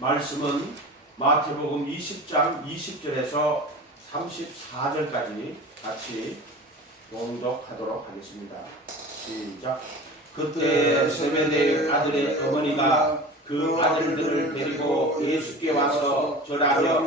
말씀은 마태복음 20장 20절에서 34절까지 같이 봉독하도록 하겠습니다. 시작. 그때 세베대의 아들의 어머니가 그 아들들을 데리고 예수께 와서 절하며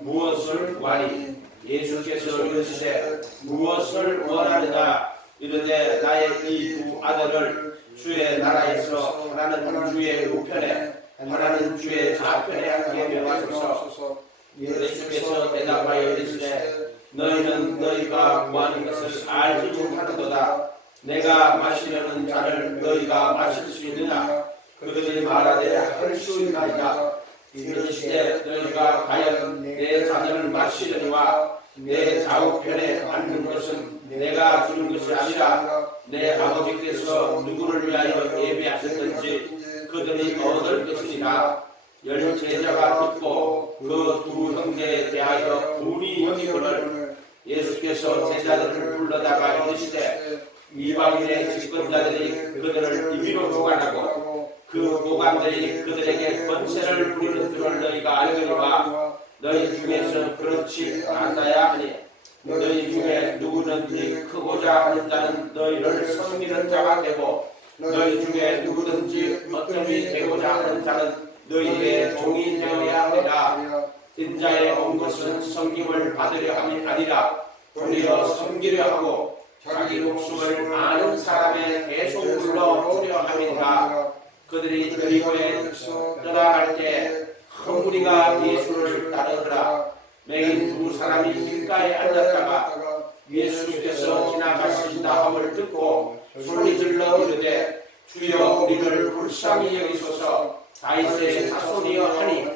무엇을 구하니? 예수께서 이르시되 무엇을 원하느냐? 이르되 나의 이 두 아들을 주의 나라에서 하나는 주의 우편에 하나는 주의 좌편에 앉게 명하소서. 예수께서 대답하여 이르시되 너희는 너희가 구하는 것을 알지 못하는도다. 내가 마시려는 잔을 너희가 마실 수 있느냐? 그들이 말하되 할 수 있나이다. 이르시되 너희가 과연 내 잔을 마시려니와 내 좌우편에 앉는 것은 내가 주는 것이 아니라 내 아버지께서 누구를 위하여 예비하셨든지 그들이 얻을 것이니라. 열 제자가 듣고 그 두 형제에 대하여 분이 여기거늘 예수께서 제자들을 불러다가 이르시되 이방인의 집권자들이 그들을 임의로 주관하고 그 보관들이 그들에게 권세를 부리는 줄을 너희가 알거니와 너희 중에서 그렇지 않나야 하니 너희 중에 누구든지 크고자 하는 자는 너희를 섬기는 자가 되고 너희 중에 누구든지 어떤 이 되고자 하는 자는 너희의 종이 되어야 하리라. 인자에 온 것은 섬김을 받으려 함이 아니라 도리어 섬기려 하고 자기 목숨을 아는 사람의 대속물로 주려 함이니라. 그들이 여리고에 떠나갈 때 큰 무리가 예수를 따르더라. 맹인 두 사람이 길가에 앉았다가 예수께서 지나가신다 함을 듣고 소리질러 이르되 주여 우리를 불쌍히 여기소서. 다윗의 자손이여 하니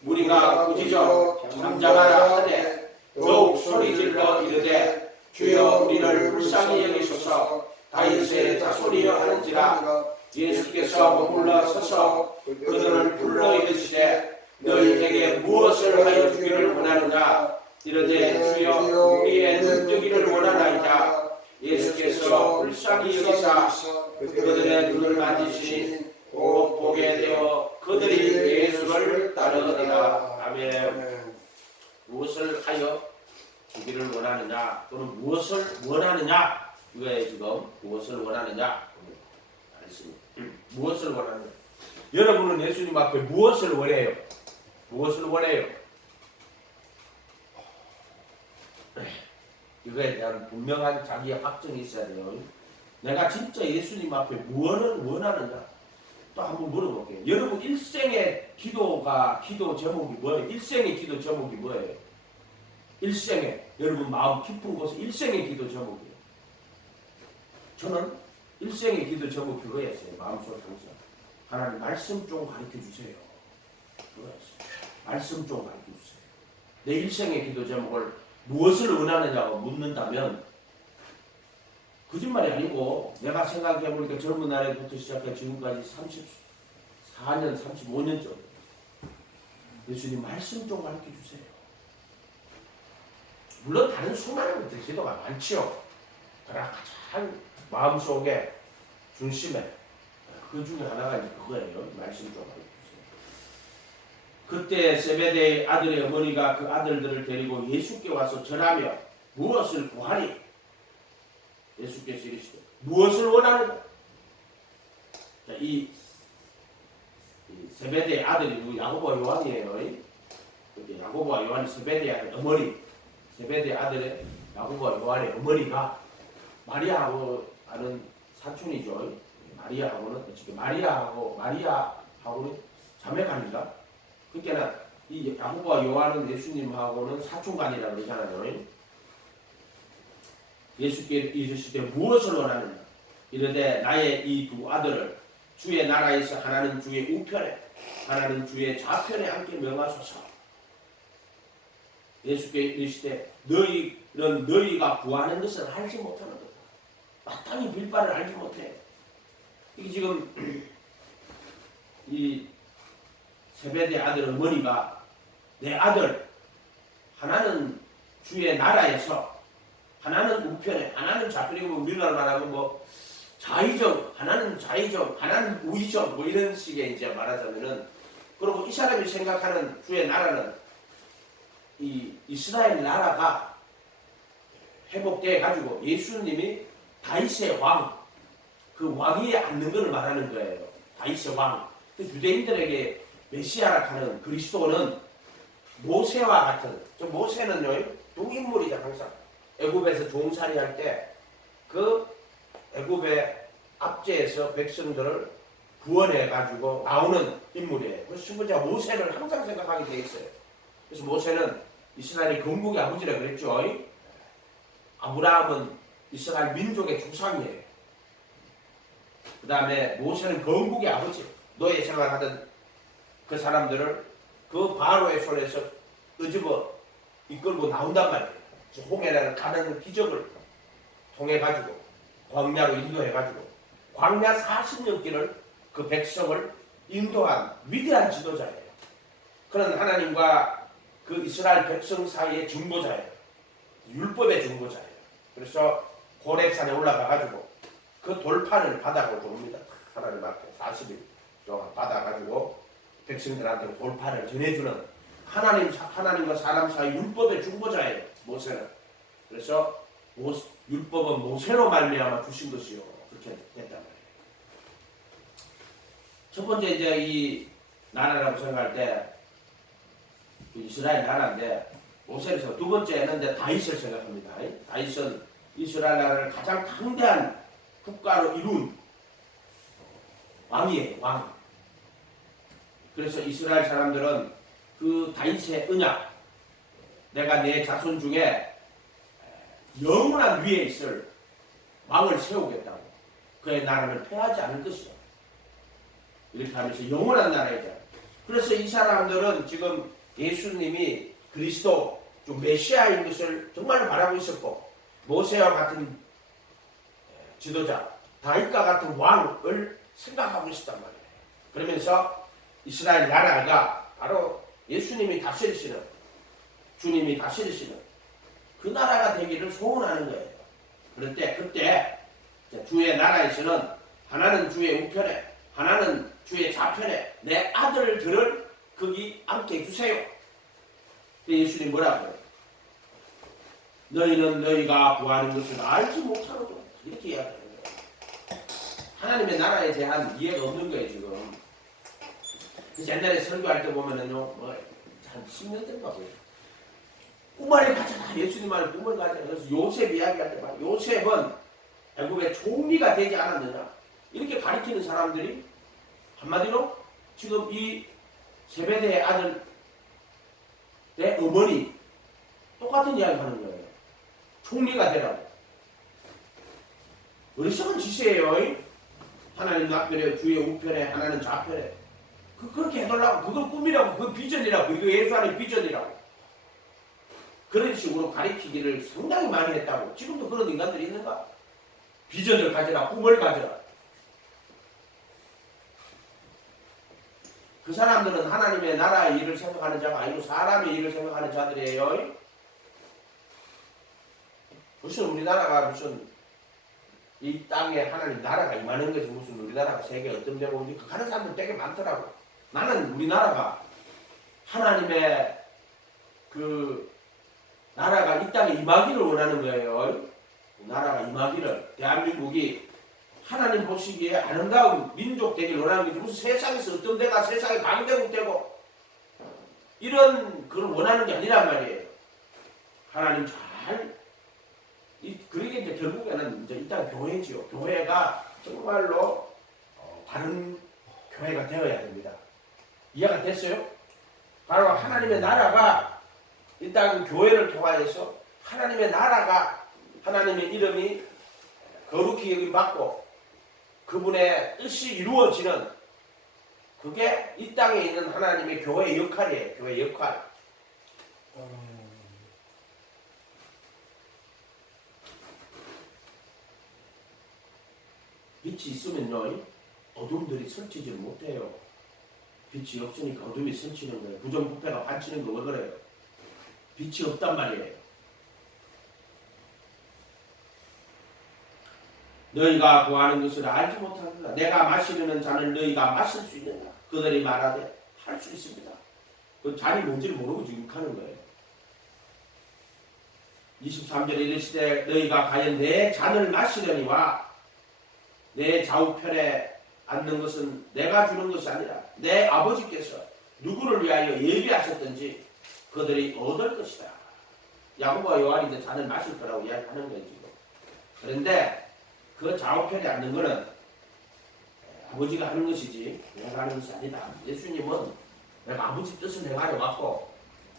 무리가 꾸짖어 잠잠하라 하되 더욱 소리질러 이르되 주여 우리를 불쌍히 여기소서. 다윗의 자손이여 하는지라. 예수께서 머물러 서서 그들을 불러 이르시되 너희에게 무엇을 하여 주기를 원하느냐? 이르되 주여 우리의 눈뜨기를 원하나이다. 예수께서 불쌍히 여기사 그들의 눈을 만지시니 곧 보게 되어 그들이 예수를 따르니라. 아멘. 무엇을 하여 주기를 원하느냐 또는 무엇을 원하느냐, 이거에 지금 무엇을 원하느냐 말씀입니다. 무엇을 원하느냐. 여러분은 예수님 앞에 무엇을 원해요? 무엇을 원해요? 이거에 대한 분명한 자기의 확정이 있어야 돼요. 내가 진짜 예수님 앞에 무엇을 원하느냐? 또 한번 물어볼게요. 여러분 일생의 기도 제목이 뭐예요? 일생의 기도 제목이 뭐예요? 일생의, 여러분 마음 깊은 곳에 일생의 기도 제목이에요. 저는 일생의 기도 제목 그거였어요. 마음속 항상 하나님 말씀 좀 가르쳐 주세요. 그거였어요. 말씀 좀 가르쳐 주세요. 내 일생의 기도 제목을 무엇을 원하느냐고 묻는다면 거짓말이 아니고 내가 생각해보니까 젊은 날에부터 시작해 지금까지 34년, 35년 전 예수님 말씀 좀 가르쳐 주세요. 물론 다른 수많은 것들 기도가 많지요. 그러나 가장 마음속에 중심에 그 중에 하나가 이제 그거예요. 말씀 좀 가르쳐 주세요. 그때 세베대의 아들의 어머니가 그 아들들을 데리고 예수께 와서 절하며 무엇을 구하니? 예수께서 이르시되 무엇을 원하느냐? 이 세베대의 아들이 누구? 야고보와 요한이에요. 야고보와 요한이 세베대의 아들 어머니, 세베대의 아들의 야고보와 요한의 어머니가 마리아하고 아는 사촌이죠. 마리아하고는 자매간인가? 그러니까 이 야고보와 요한은 예수님하고는 사촌간이라고 그러잖아요. 예수께 이르시되 무엇을 원하느냐? 이르되 나의 이 두 아들을 주의 나라에서 하나는 주의 우편에 하나는 주의 좌편에 앉게 명하소서. 예수께 이르시되 너희는 너희가 구하는 것을 알지 못하는 거다. 마땅히 빌 바를 알지 못해. 이게 지금 이 세베대 아들 어머니가 내 아들 하나는 주의 나라에서 하나는 우편에 하나는 좌편에 우리나라 말하면 뭐 좌의정 하나는 좌의정 하나는 우의정 뭐 이런 식의 이제 말하자면은 그리고 이 사람이 생각하는 주의 나라는 이 이스라엘 나라가 회복돼 가지고 예수님이 다윗의 왕, 그 왕위에 앉는 것을 말하는 거예요. 다윗의 왕. 그 유대인들에게 메시아라 하는 그리스도는 모세와 같은, 저 모세는요 동인물이죠. 항상 애굽에서 종살이 할 때 그 애굽의 압제에서 백성들을 구원해 가지고 나오는 인물이에요. 그래서 친구가 모세를 항상 생각하게 돼 있어요. 그래서 모세는 이스라엘의 건국의 아버지라 그랬죠. 아브라함은 이스라엘 민족의 조상이에요. 그 다음에 모세는 건국의 아버지, 노예 생활하던 그 사람들을 그 바로의 손에서 끄집어 이끌고 나온단 말이에요. 홍해를 가는 기적을 통해가지고 광야로 인도해가지고 광야 40년 길을 그 백성을 인도한 위대한 지도자예요. 그런 하나님과 그 이스라엘 백성 사이의 중보자예요. 율법의 중보자예요. 그래서 호렙산에 올라가가지고 그 돌판을 바닥으로 줍니다. 하나님 앞에 40일 동안 받아가지고 백성들한테 돌판을 전해주는 하나님과 사람 사이 율법의 중보자예요. 모세는. 그래서 율법은 모세로 말미암아 주신 것이요. 그렇게 됐단 말이에요. 첫 번째 이제 이 나라라고 생각할 때 이스라엘 나라인데 모세에서 두 번째는 이제 다윗을 생각합니다. 다윗은 이스라엘 나라를 가장 강대한 국가로 이룬 왕이에요. 왕. 그래서 이스라엘 사람들은 그 다윗의 언약, 내가 내 자손 중에 영원한 위에 있을 왕을 세우겠다고, 그의 나라는 패하지 않을 것이다, 이렇게 하면서 영원한 나라이다. 그래서 이 사람들은 지금 예수님이 그리스도 좀 메시아인 것을 정말 바라고 있었고, 모세와 같은 지도자, 다윗과 같은 왕을 생각하고 있었단 말이에요. 그러면서 이스라엘 나라가 바로 예수님이 다스리시는, 주님이 다스리시는 그 나라가 되기를 소원하는 거예요. 그럴 때 그때 주의 나라에서는 하나는 주의 우편에, 하나는 주의 좌편에 내 아들들을 거기 앉게 해주세요. 예수님 뭐라고 해요? 너희는 너희가 구하는 것을 알지 못하노라, 이렇게 이야기하는 거예요. 하나님의 나라에 대한 이해가 없는 거예요 지금. 그래서 옛날에 설교할 때 보면은요, 한 10년 전인가 보여요. 꿈을 가져라. 예수님 말에 꿈을 가져라. 그래서 요셉 이야기할 때 말, 요셉은 애굽의 총리가 되지 않았느냐, 이렇게 가리키는 사람들이 한마디로 지금 이 세베대의 아들 내 어머니 똑같은 이야기 하는 거예요. 총리가 되라고. 어리석은 짓이에요. 하나님 앞편에 주의 우편에, 하나는 좌편에. 그렇게 해달라고. 그건 꿈이라고. 그건 비전이라고. 이거 예수 안의 비전이라고. 그런 식으로 가리키기를 상당히 많이 했다고. 지금도 그런 인간들이 있는가? 비전을 가져라. 꿈을 가져라. 그 사람들은 하나님의 나라의 일을 생각하는 자가 아니고 사람의 일을 생각하는 자들이에요. 무슨 우리나라가 무슨 이 땅에 하나님 나라가 임하는 거지, 무슨 우리나라가 세계 어떤 데고 오지, 가는 사람들 되게 많더라고. 나는 우리나라가 하나님의 그 나라가 이 땅에 임하기를 원하는 거예요. 나라가 임하기를, 대한민국이 하나님 보시기에 아름다운 민족 되기를 원하는 거지, 무슨 세상에서 어떤 데가 세상에 강대국 되고 이런 걸 원하는 게 아니란 말이에요. 하나님 잘, 그러게 이제 결국에는 이제 일단 교회지요. 교회가 정말로 바른 교회가 되어야 됩니다. 이해가 됐어요? 바로 하나님의 나라가 일단 교회를 통하여서 하나님의 나라가, 하나님의 이름이 거룩히 여김받고 그분의 뜻이 이루어지는, 그게 이 땅에 있는 하나님의 교회의 역할이에요. 교회의 역할. 빛이 있으면요, 어둠들이 설치지 못해요. 빛이 없으니까 어둠이 설치는 거예요. 부정부패가 반치는 거 왜 그래요? 빛이 없단 말이에요. 너희가 구하는 것을 알지 못하느냐, 내가 마시려는 잔을 너희가 마실 수 있느냐. 그들이 말하되 할 수 있습니다. 그 잔이 뭔지를 모르고 지금 하는 거예요. 23절에 이르시되 너희가 과연 내 잔을 마시려니와 내 좌우편에 앉는 것은 내가 주는 것이 아니라 내 아버지께서 누구를 위하여 예비하셨든지 그들이 얻을 것이다. 야고보와 요한이 이제 잔을 마실 거라고 이야기하는 거예요 지금. 그런데 그 좌우편에 앉는 거는 아버지가 하는 것이지 내가 하는 것이 아니다. 예수님은 내가 아버지 뜻을 행하려 왔고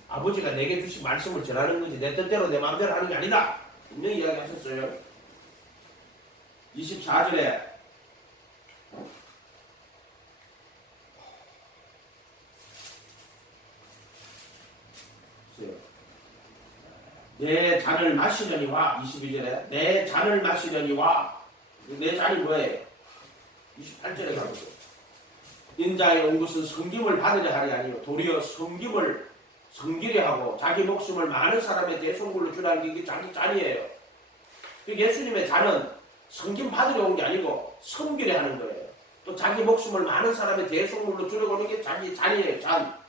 아버지가 내게 주신 말씀을 전하는 거지 내 뜻대로 내 마음대로 하는 게 아니다. 분명히 이야기하셨어요. 24절에 내 잔을 마시려니와 22절에 내 잔을 마시려니와 내 잔이 뭐예요? 28절에 가보죠. 인자에 온 것은 섬김을 받으려 하리 아니요 도리어 섬김을 섬기려 하고 자기 목숨을 많은 사람의 대속물로 주라는 게 이게 자기 잔이에요. 예수님의 잔은 섬김 받으려 온 게 아니고 섬기려 하는 거예요. 또 자기 목숨을 많은 사람의 대속물로 주려고 하는 게 자기 잔이에요. 잔.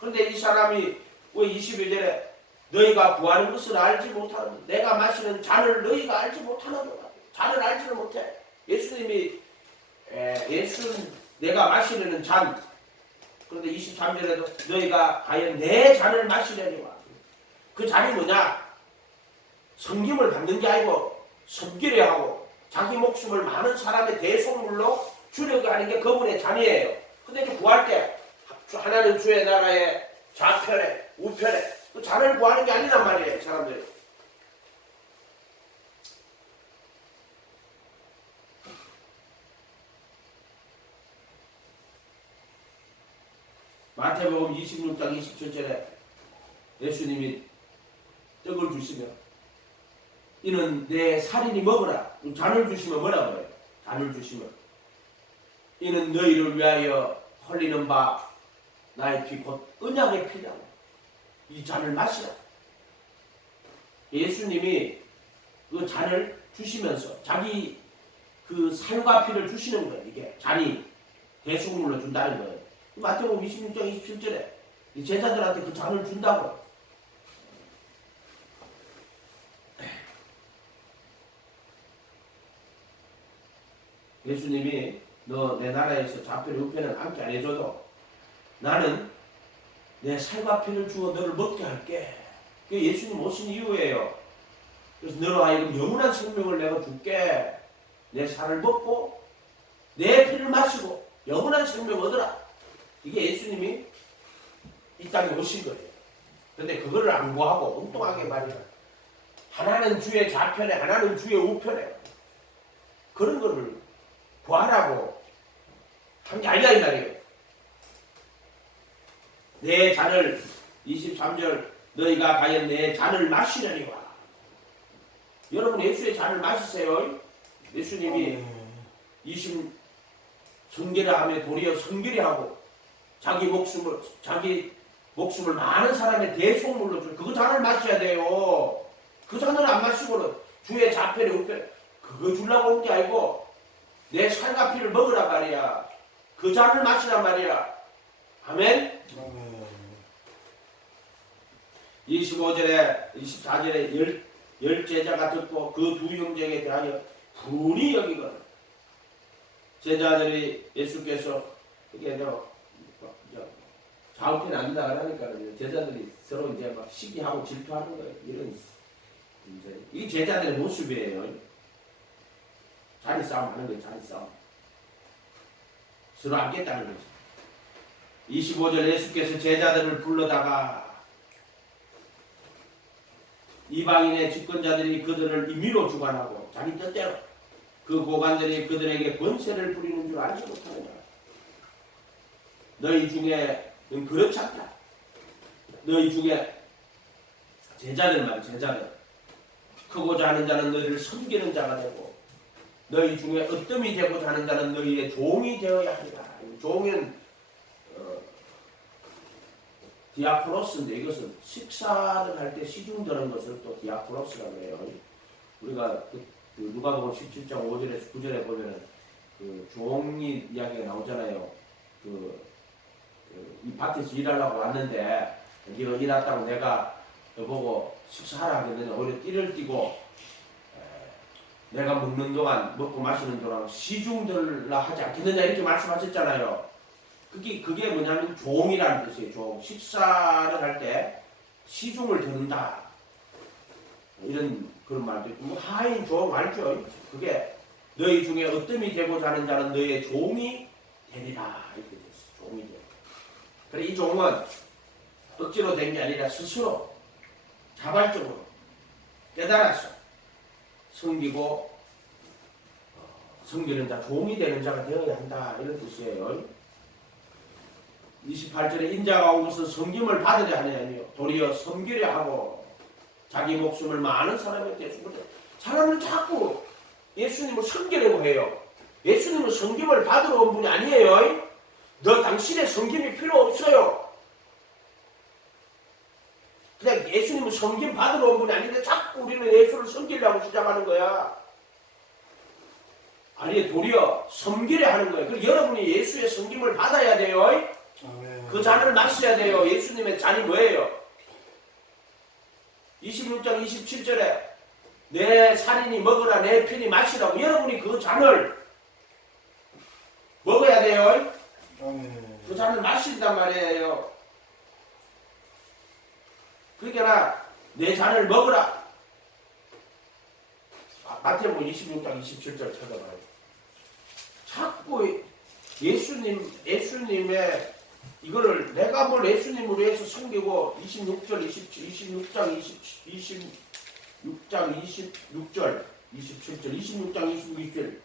그런데 이 사람이 왜 22절에 너희가 구하는 것을 알지 못하는 내가 마시는 잔을 너희가 알지 못하는 잔을 알지를 못해. 예수님이 내가 마시려는 잔. 그런데 23절에도 너희가 과연 내 잔을 마시려니와 그 잔이 뭐냐? 섬김을 받는 게 아니고 섬기려 하고 자기 목숨을 많은 사람의 대속물로 주려고 하는 게 그분의 잔이에요. 근데 이제 구할 때 하나는 주의 나라의 좌편에 우편에 그 잔을 구하는 게 아니란 말이에요. 사람들이. 마태복음 26장 27절에 예수님이 떡을 주시며 이는 내 살이니 먹으라. 잔을 주시면 뭐라고 해요? 잔을 주시면 이는 너희를 위하여 흘리는 바 나의 피 곧 언약의 피다. 이 잔을 마시라. 예수님이 그 잔을 주시면서 자기 그 살과 피를 주시는 거예요. 이게 잔이 대속물로 준다는 거예요. 마태복음 26장 27절에 제자들한테 그 잔을 준다고. 예수님이 너 내 나라에서 좌편에 우편에 앉게 안 해줘도 나는 내 살과 피를 주어 너를 먹게 할게. 그게 예수님 오신 이유예요. 그래서 너로 하여금 영원한 생명을 내가 줄게. 내 살을 먹고 내 피를 마시고 영원한 생명을 얻으라. 이게 예수님이 이 땅에 오신 거예요. 그런데 그거를 안 구하고 엉뚱하게 말이야. 하나는 주의 좌편에 하나는 주의 우편에 그런 거를 구하라고 한 게 아니라 이 말이에요. 내 잔을 23절 너희가 과연 내 잔을 마시려니와. 여러분 예수의 잔을 마시세요. 예수님이 성결을 하며 도리어 성결이 하고 자기 목숨을 많은 사람의 대속물로 줄 그거 잔을 마셔야 돼요. 그 잔을 안 마시고는 주의 좌편에 우편에 그거 주려고 온 게 아니고 내 살과 피를 먹으라 말이야. 그 잔을 마시란 말이야. 아멘. 25절에 24절에 열 제자가 듣고 그 두 형제에게 대하여 분이 여기거든. 제자들이 예수께서 이게 좌우편에 앉는다 그러니까 제자들이 서로 이제 막 시기하고 질투하는 거예요. 이런 이 제자들의 모습이에요. 자리 싸움 하는 거예요. 자리 싸움. 서로 앉겠다는 거지. 25절 예수께서 제자들을 불러다가 이방인의 집권자들이 그들을 임의로 주관하고 자기 뜻대로 그 고관들이 그들에게 권세를 부리는 줄 알지 못하느냐. 너희 중에 그렇지 않다. 너희 중에 제자들 말이야. 제자들. 크고자 하는 자는 너희를 섬기는 자가 되고 너희 중에 으뜸이 되고자 하는 자는 너희의 종이 되어야 하리라. 종은 디아코로스인데 이것은 식사를 할 때 시중 드는 것을 또 디아코로스라고 해요. 우리가 누가복음 17장 5절에서 9절에 보면은 그 종이 이야기가 나오잖아요. 그 이 밭에서 일하려고 왔는데 네가 일했다고 내가 너보고 식사하라 하겠느냐. 오히려 띠를 띠고 내가 먹는 동안 먹고 마시는 동안 시중들라 하지 않겠느냐 이렇게 말씀하셨잖아요. 그게 뭐냐면 종이라는 뜻이에요. 종. 식사를 할 때 시중을 듣는다. 이런 그런 말도 있고 하인 종 알죠? 그게 너희 중에 어뜸이 되고자 하는 자는 너의 종이 되리라 이렇게 됐어. 종이 돼. 그래 이 종은 억지로 된 게 아니라 스스로 자발적으로 깨달아서 섬기고 섬기는 자, 종이 되는 자가 되어야 한다 이런 뜻이에요. 28절에 인자가 온 것은 섬김을 받으려 하느냐 아니요 도리어 섬기려 하고 자기 목숨을 많은 사람에게 주거든. 사람을 자꾸 예수님을 섬기려고 해요. 예수님은 섬김을 받으러 온 분이 아니에요. 너 당신의 섬김이 필요 없어요. 그냥 예수님은 섬김 받으러 온 분이 아닌데 자꾸 우리는 예수를 섬기려고 시작하는 거야. 아니 도리어 섬기려 하는 거예요. 그리고 여러분이 예수의 섬김을 받아야 돼요. 아멘. 그 잔을 마셔야 돼요. 예수님의 잔이 뭐예요? 26장 27절에 내 살인이 먹으라 내 피니 마시라고. 여러분이 그 잔을 먹어야 돼요. 아멘. 그 잔을 마신단 말이에요. 그러니까 내 잔을 먹으라. 마태복음 26장 27절 찾아봐요. 자꾸 예수님의 이거를 내가 뭘 예수님을 위해서 섬기고 26장 26절 26절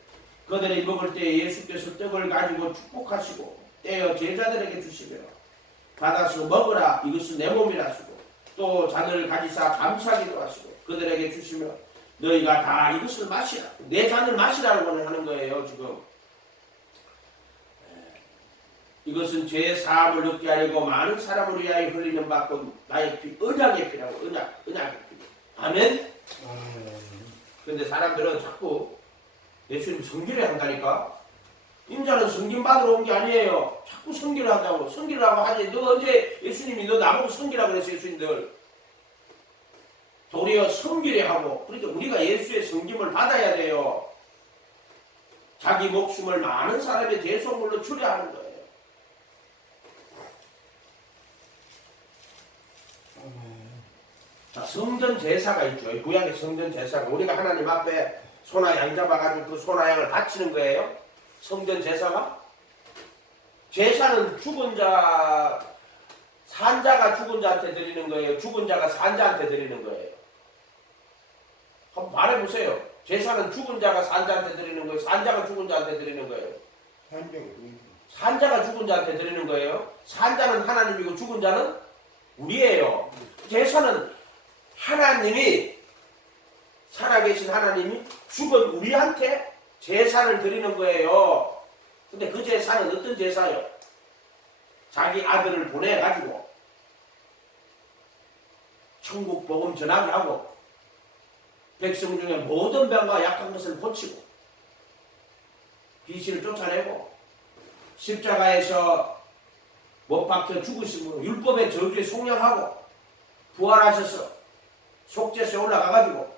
그들이 먹을 때 예수께서 떡을 가지고 축복하시고 떼어 제자들에게 주시며 받아서 먹으라 이것은 내 몸이라 하시고 또 잔을 가지사 감사하기도 하시고 그들에게 주시며 너희가 다 이것을 마시라. 내 잔을 마시라고 하는 거예요. 지금 이것은 죄의 사함을 얻게 하려고 많은 사람을 위하여 흘리는 바꾼 나의 피, 언약의 피라고. 언약의 피. 아멘. 그런데 사람들은 자꾸 예수님 섬기려 한다니까. 인자는 섬김 받으러 온 게 아니에요. 자꾸 섬기려 한다고. 섬기라고 하지. 너 언제 예수님이 너 나보고 섬기라 그랬어. 예수님들 도리어 섬기려 하고. 그러니까 우리가 예수의 섬김을 받아야 돼요. 자기 목숨을 많은 사람의 대속물로 주려 하는 거예요. 자, 성전 제사가 있죠. 구약의 성전 제사가 우리가 하나님 앞에 소나 양 잡아가지고 그 소나 양을 바치는 거예요. 성전 제사가. 제사는 죽은 자, 산자가 죽은 자한테 드리는 거예요. 죽은 자가 산자한테 드리는 거예요. 한번 말해보세요. 제사는 죽은 자가 산자한테 드리는 거예요. 산자가 죽은 자한테 드리는 거예요. 산자가 죽은 자한테 드리는 거예요. 산자는 하나님이고 죽은 자는 우리예요. 제사는 하나님이 살아계신 하나님이 죽은 우리한테 제사를 드리는 거예요. 근데 그 제사는 어떤 제사요? 자기 아들을 보내가지고 천국 복음 전하게 하고 백성 중에 모든 병과 약한 것을 고치고 귀신을 쫓아내고 십자가에서 못 박혀 죽으심으로 율법의 저주에 속량하고 부활하셔서 속죄소에 올라가가지고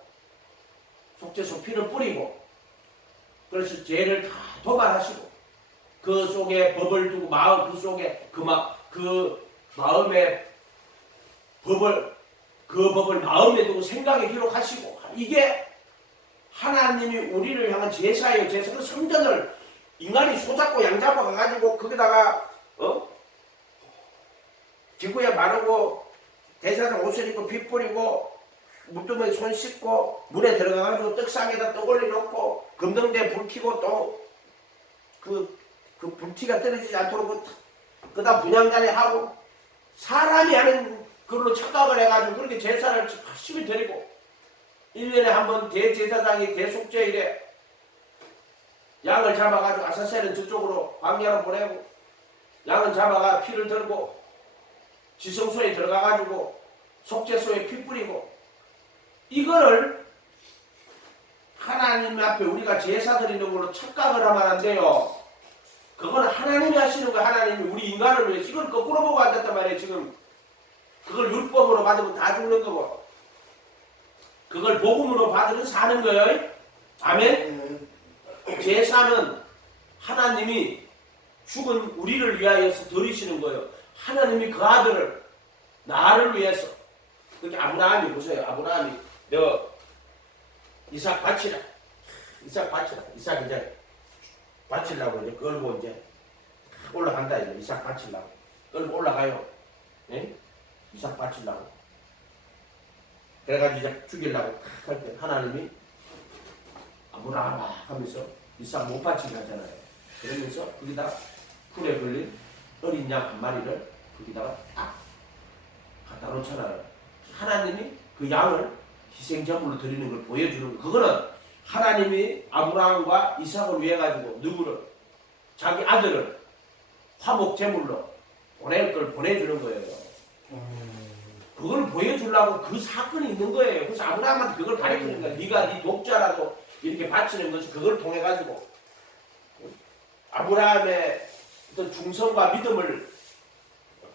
속죄소 피를 뿌리고 그래서 죄를 다 도발하시고 그 속에 법을 두고 그 속에 그 마음에 법을 마음에 두고 생각에 기록하시고 이게 하나님이 우리를 향한 제사예요. 제사는 성전을 인간이 소잡고 양 잡아가가지고 거기다가 기구에 바르고 대사장 옷을 입고 빗 뿌리고 물두멍에 손 씻고 물에 들어가가지고 떡상에다 떡 올려놓고 금등대에 불 켜고 또 그 불티가 떨어지지 않도록 그다음 분향단에 하고 사람이 하는 그걸로 착각을 해가지고 그렇게 제사를 열심히 드리고 1년에 한 번 대제사장이 대속죄일에 양을 잡아가지고 아사셀은 저쪽으로 광야로 보내고 양은 잡아가 피를 들고 지성소에 들어가가지고 속죄소에 피 뿌리고 이거를 하나님 앞에 우리가 제사 드리는 걸로 착각을 하면 안 돼요. 그 그거는 하나님이 하시는 거야. 하나님이 우리 인간을 위해서. 이걸 거꾸로 보고 앉았단 말이에요. 지금 그걸 율법으로 받으면 다 죽는 거고, 그걸 복음으로 받으면 사는 거예요. 아멘. 제사는 하나님이 죽은 우리를 위하여서 드리시는 거예요. 하나님이 그 아들을 나를 위해서. 그게 아브라함이 보세요. 아브라함이 너 이삭 바치라. 이삭 바치라. 이삭 이제 바치려고 이제 끌고 이제 올라간다. 이제 이삭 바치려고 끌고 올라가요. 예? 이삭 바치려고. 그래가지고 이제 죽이려고 할 때 하나님이 아브라함아 하면서 이삭 못 바치게 하잖아요. 그러면서 거기다 풀에 걸린 어린 양 한 마리를 거기다가 딱 갖다 놓잖아요. 하나님이 그 양을 희생제물로 드리는 걸 보여주는 거. 그거는 하나님이 아브라함과 이삭을 위해 가지고 누구를, 자기 아들을 화목제물로 보낼 걸 보내주는 거예요. 그걸 보여주려고 그 사건이 있는 거예요. 그래서 아브라함한테 그걸 가르치는 거예요. 네가 네 독자라도 이렇게 바치는 것이 그걸 통해 가지고 아브라함의 어떤 중성과 믿음을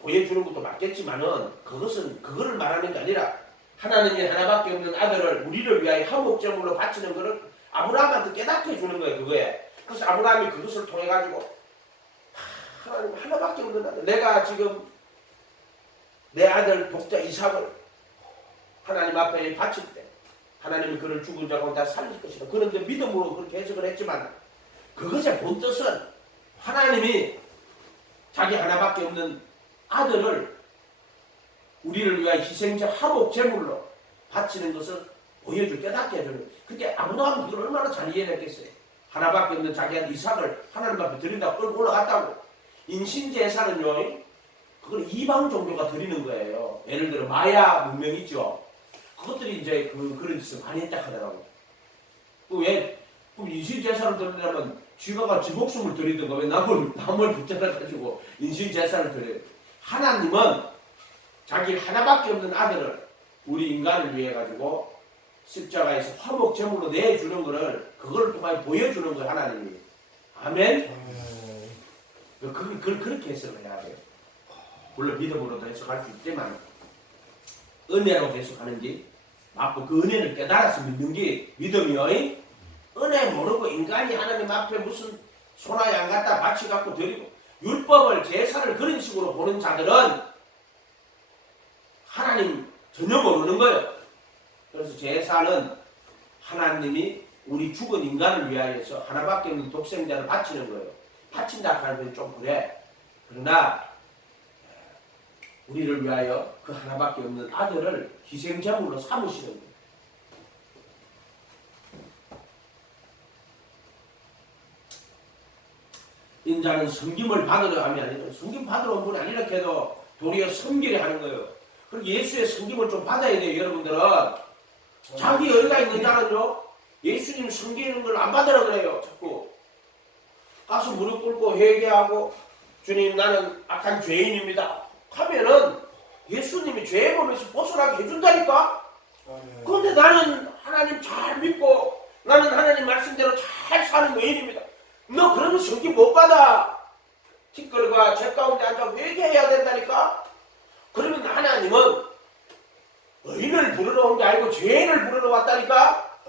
보여주는 것도 맞겠지만은, 그것은 그거를 말하는 게 아니라 하나님이 하나밖에 없는 아들을 우리를 위하여 화목제물로 바치는 것을 아브라함한테 깨닫게 해주는 거예요. 그거에. 그래서 아브라함이 그것을 통해 가지고 하나님 하나밖에 없는 아들, 내가 지금 내 아들 독자 이삭을 하나님 앞에 바칠 때 하나님이 그를 죽은 자 가운데 살릴 것이다. 그런데 믿음으로 그렇게 해석을 했지만, 그것의 본뜻은 하나님이 자기 하나밖에 없는 아들을 우리를 위하여 희생자 화목제물로 바치는 것을 보여줄, 깨닫게 해주는. 그게 아브라함은 그걸 얼마나 잘 이해했겠어요. 하나밖에 없는 자기 아들 이삭을 하나님 앞에 드린다고 끌고 올라갔다고. 인신제사는요, 그걸 이방 종교가 드리는 거예요. 예를 들어 마야 문명 있죠. 그것들이 이제 그런 짓을 많이 했다 하더라고. 왜 인신제사를 드리려면 쥐가 지 목숨을 드리든가 왜 남을 붙잡아가지고 인신제사를 드려요. 하나님은 자기 하나밖에 없는 아들을 우리 인간을 위해 가지고 십자가에서 화목제물로 내주는 것을, 그걸 통해 보여주는 거예요. 하나님이. 아멘. 그렇게 해석을 해야 돼요. 물론 믿음으로도 해석할 수 있지만 은혜로 해석하는지 맞고, 그 은혜를 깨달아서 믿는 게 믿음이요. 은혜 모르고 인간이 하나님 앞에 무슨 소나 양 갖다 바치 갖고 드리고 율법을, 제사를 그런 식으로 보는 자들은 하나님 전혀 모르는 거예요. 그래서 제사는 하나님이 우리 죽은 인간을 위하여서 하나밖에 없는 독생자를 바치는 거예요. 바친다 하는 건 좀 그래. 그러나 우리를 위하여 그 하나밖에 없는 아들을 희생제물로 삼으시는 거예요. 인자는 섬김을 받으려 함이 아니라, 섬김 받으러 온 분이 아니라 해도 도리어 섬기려 하는 거예요. 그리고 예수의 섬김을 좀 받아야 돼요. 여러분들은 자기 여유가 있는 자는요, 예수님 섬기는 걸 안 받으라 그래요. 자꾸 가서 무릎 꿇고 회개하고 주님 나는 악한 죄인입니다 하면은 예수님이 죄의 몸에서 벗어나게 해준다니까. 그런데 나는 하나님 잘 믿고 나는 하나님 말씀대로 잘 사는 의인입니다. 너 그러면 섬김 못 받아. 티끌과 죄 가운데 앉아 회개해야 된다니까. 그러면 하나님은 의인을 부르러 온 게 아니고 죄인을 부르러 왔다니까.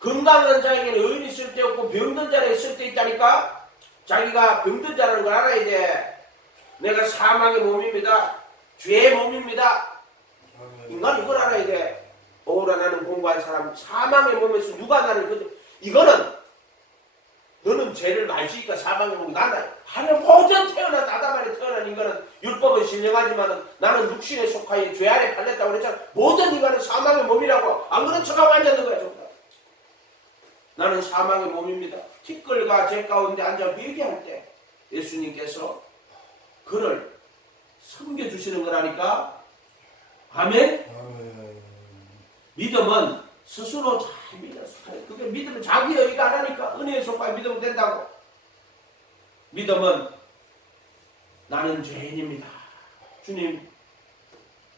건강한 자에게는 의인이 있을 때 없고 병든 자는 있을 때 있다니까. 자기가 병든 자라는 걸 알아야 돼. 내가 사망의 몸입니다. 죄의 몸입니다. 인간은 이걸 알아야 돼. 오라 나는 공부한 사람, 사망의 몸에서 누가 나를 이거는 너는 죄를 많이 지니까 사망의 몸이 나는 하늘 모든 태어난 아담 안에 태어난 인간은 율법은 신령하지만 나는 육신에 속하여 죄 안에 팔렸다고 그랬잖아. 모든 인간은 사망의 몸이라고 안 그런 척하고 앉았는 거야. 정말. 나는 사망의 몸입니다. 티끌과 죄 가운데 앉아 회개할 때 예수님께서 그를 섬겨주시는 거라니까. 아멘? 믿음은 스스로 잘 믿어서 그게 믿음은 자기 여기가 안 하니까 은혜에 속하여 믿으면 된다고. 믿음은 나는 죄인입니다. 주님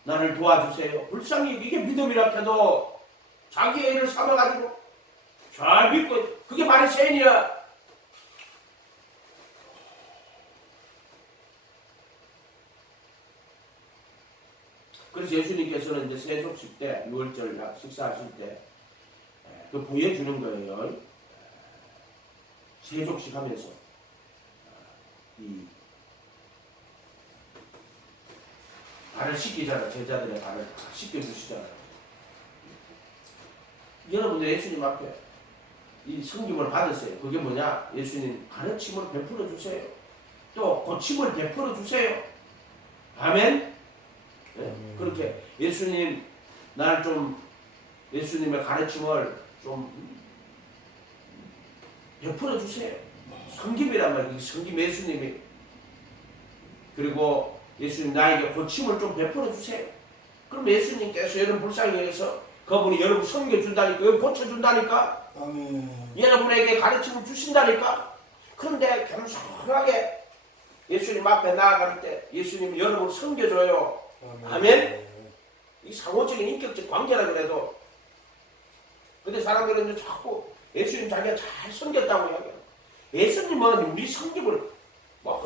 나를 도와주세요. 불쌍히 이게 믿음이라 해도 자기의 일을 삼아가지고 잘 믿고 그게 바리새인이야. 예수님께서는 이제 세속식 때 6월절 식사하실 때 그 보여주는 거예요. 세속식 하면서 이 발을 씻기잖아. 제자들의 발을 씻겨주시잖아요. 여러분들 예수님 앞에 이 성김을 받으세요. 그게 뭐냐? 예수님 가르침을 베풀어 주세요. 또 고침을 베풀어 주세요. 아멘. 네? 그렇게 예수님 날 좀 예수님의 가르침을 좀 베풀어 주세요. 성김이란 말이에요. 성김 예수님이. 그리고 예수님 나에게 고침을 좀 베풀어 주세요. 그럼 예수님께서 여러분 불쌍히 여기서 그분이 여러분 섬겨준다니까, 여러분 고쳐준다니까, 여러분에게 가르침을 주신다니까. 그런데 겸손하게 예수님 앞에 나아갈 때 예수님 여러분을 섬겨줘요. 아멘. 이 상호적인 인격적 관계라 그래도. 근데 사람들은 자꾸 예수님 자기가 잘 섬겼다고 이야기해요. 예수님은 우리 섬김을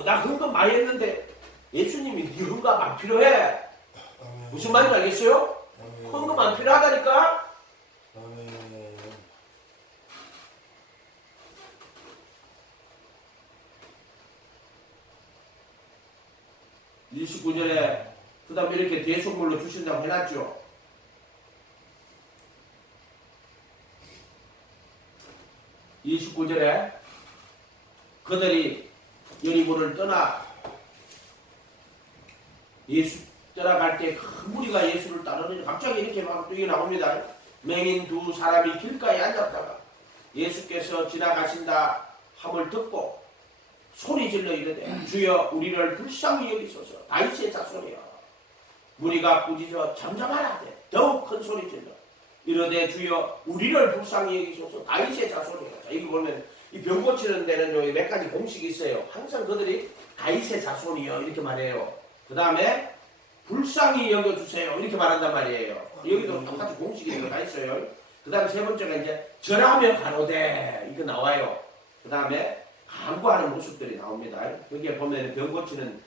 나 헌금 많이 했는데 예수님이 네 헌금 안 필요해. 무슨 말인지 알겠어요? 헌금 안 필요하다니까. 29절에 그 다음에 이렇게 대속물로 주신다고 해놨죠. 29절에 그들이 여리고를 떠나 예수 떠나갈 때 큰 무리가 예수를 따르는 갑자기 이렇게 막 뛰어 나옵니다. 맹인 두 사람이 길가에 앉았다가 예수께서 지나가신다 함을 듣고 소리 질러 이르되 주여 우리를 불쌍히 여기소서. 다윗의 자손이여. 무리가 꾸짖어 잠잠하라 하되 더욱 큰 소리 질러 이르되 주여 우리를 불쌍히 여기소서. 다윗의 자손이여. 자, 여기 보면 이 병 고치는 데는 몇 가지 공식이 있어요. 항상 그들이 다윗의 자손이여 이렇게 말해요. 그 다음에 불쌍히 여겨주세요 이렇게 말한단 말이에요. 여기도 똑같이 공식이 다 있어요. 그 다음에 세 번째가 이제 절하며 가로되 이거 나와요. 그 다음에 간구하는 모습들이 나옵니다. 여기에 보면 병 고치는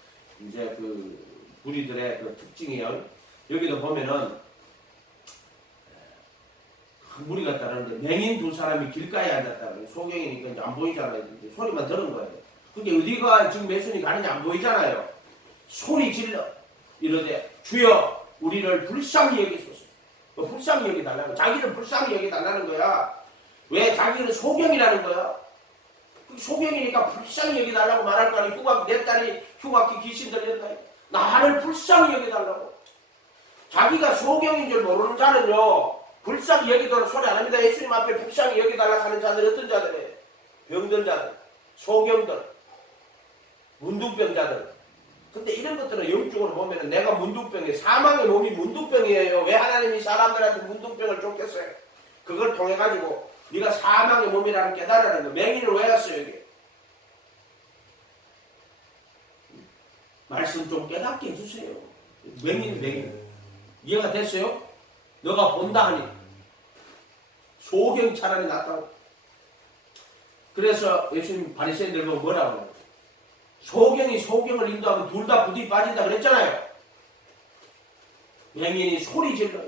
이제 그 무리들의 그 특징이에요. 여기도 보면은 무리가 따르는데 맹인 두 사람이 길가에 앉았다. 소경이니까 이제 안 보이잖아요. 소리만 들은 거예요. 근데 어디가 지금 예수님이 가는지 안 보이잖아요. 소리 질러 이러되 주여 우리를 불쌍히 여기소서. 불쌍히 여기달라는 거야. 자기를 불쌍히 여기달라는 거야. 왜? 자기는 소경이라는 거야. 소경이니까 불쌍히 여기달라고 말할 거 아니야. 내 딸이 흉악기 귀신 들렸다. 나를 불쌍히 여기달라고. 자기가 소경인 줄 모르는 자는요 불쌍히 여기달라고 소리 안 합니다. 예수님 앞에 불쌍히 여기달라고 하는 자들 어떤 자들이에요? 병든 자들, 소경들, 문둥병자들. 근데 이런 것들은 영적으로 보면 내가 문둥병이에요. 사망의 몸이 문둥병이에요. 왜 하나님이 사람들한테 문둥병을 줬겠어요? 그걸 통해 가지고 네가 사망의 몸이라는 깨달으라는 거. 맹인을 왜 했어요 여기? 말씀 좀 깨닫게 해주세요. 맹인 이해가 됐어요? 너가 본다 하니 소경 차라리 낫다고. 그래서 예수님 바리새인들 보고 뭐라고 해요? 소경이 소경을 인도하면 둘 다 부디 빠진다 그랬잖아요. 맹인이 소리 질러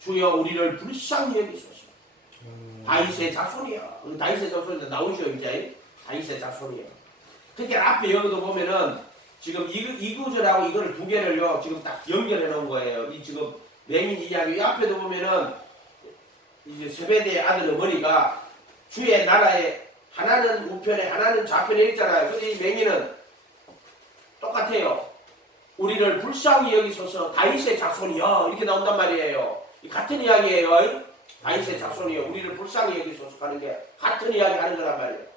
주여 우리를 불쌍히 여기소서. 다윗의 자손이야. 다윗의 자손인데 나오죠 이제. 다윗의 자손이야. 그러니까 앞에 여기도 보면은 지금 이 구절하고 이거를 두 개를요 지금 딱 연결해 놓은 거예요. 이 지금 맹인 이야기. 이 앞에도 보면은 이제 세베대의 아들 어머니가 주의 나라에 하나는 우편에 하나는 좌편에 있잖아요. 근데 이 맹인은 똑같아요. 우리를 불쌍히 여기소서. 다윗의 자손이여 이렇게 나온단 말이에요. 같은 이야기예요. 다윗의 자손이여 우리를 불쌍히 여기소서 하는 게 같은 이야기 하는 거란 말이에요.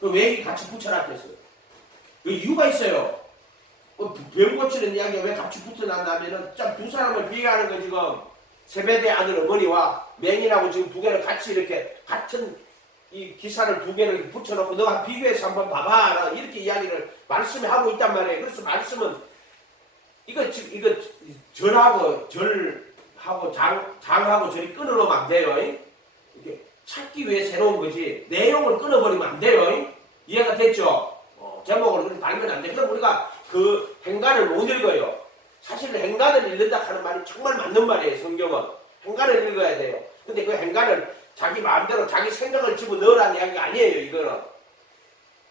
왜 같이 붙여놨겠어요? 그 이유가 있어요. 병 고치는 이야기가 왜 같이 붙여놨냐면은 두 사람을 비교하는 거 지금 세베대 아들 어머니와 맹인하고 지금 두 개를 같이 이렇게 같은 이 기사를 두 개를 붙여놓고 너가 비교해서 한번 봐봐 이렇게 이야기를 말씀에 하고 있단 말이에요. 그래서 말씀은 이거 절하고 장하고 절이 끊어놓으면 안 돼요. 이렇게 찾기 위해 새로운 거지 내용을 끊어버리면 안 돼요. 이해가 됐죠? 제목을 그렇게 달면 안 돼. 그럼 우리가 그 행간을 못 읽어요. 사실 행간을 읽는다 하는 말이 정말 맞는 말이에요. 성경은 행간을 읽어야 돼요. 근데 그 행간을 자기 마음대로 자기 생각을 집어넣으라는 이야기가 아니에요. 이거는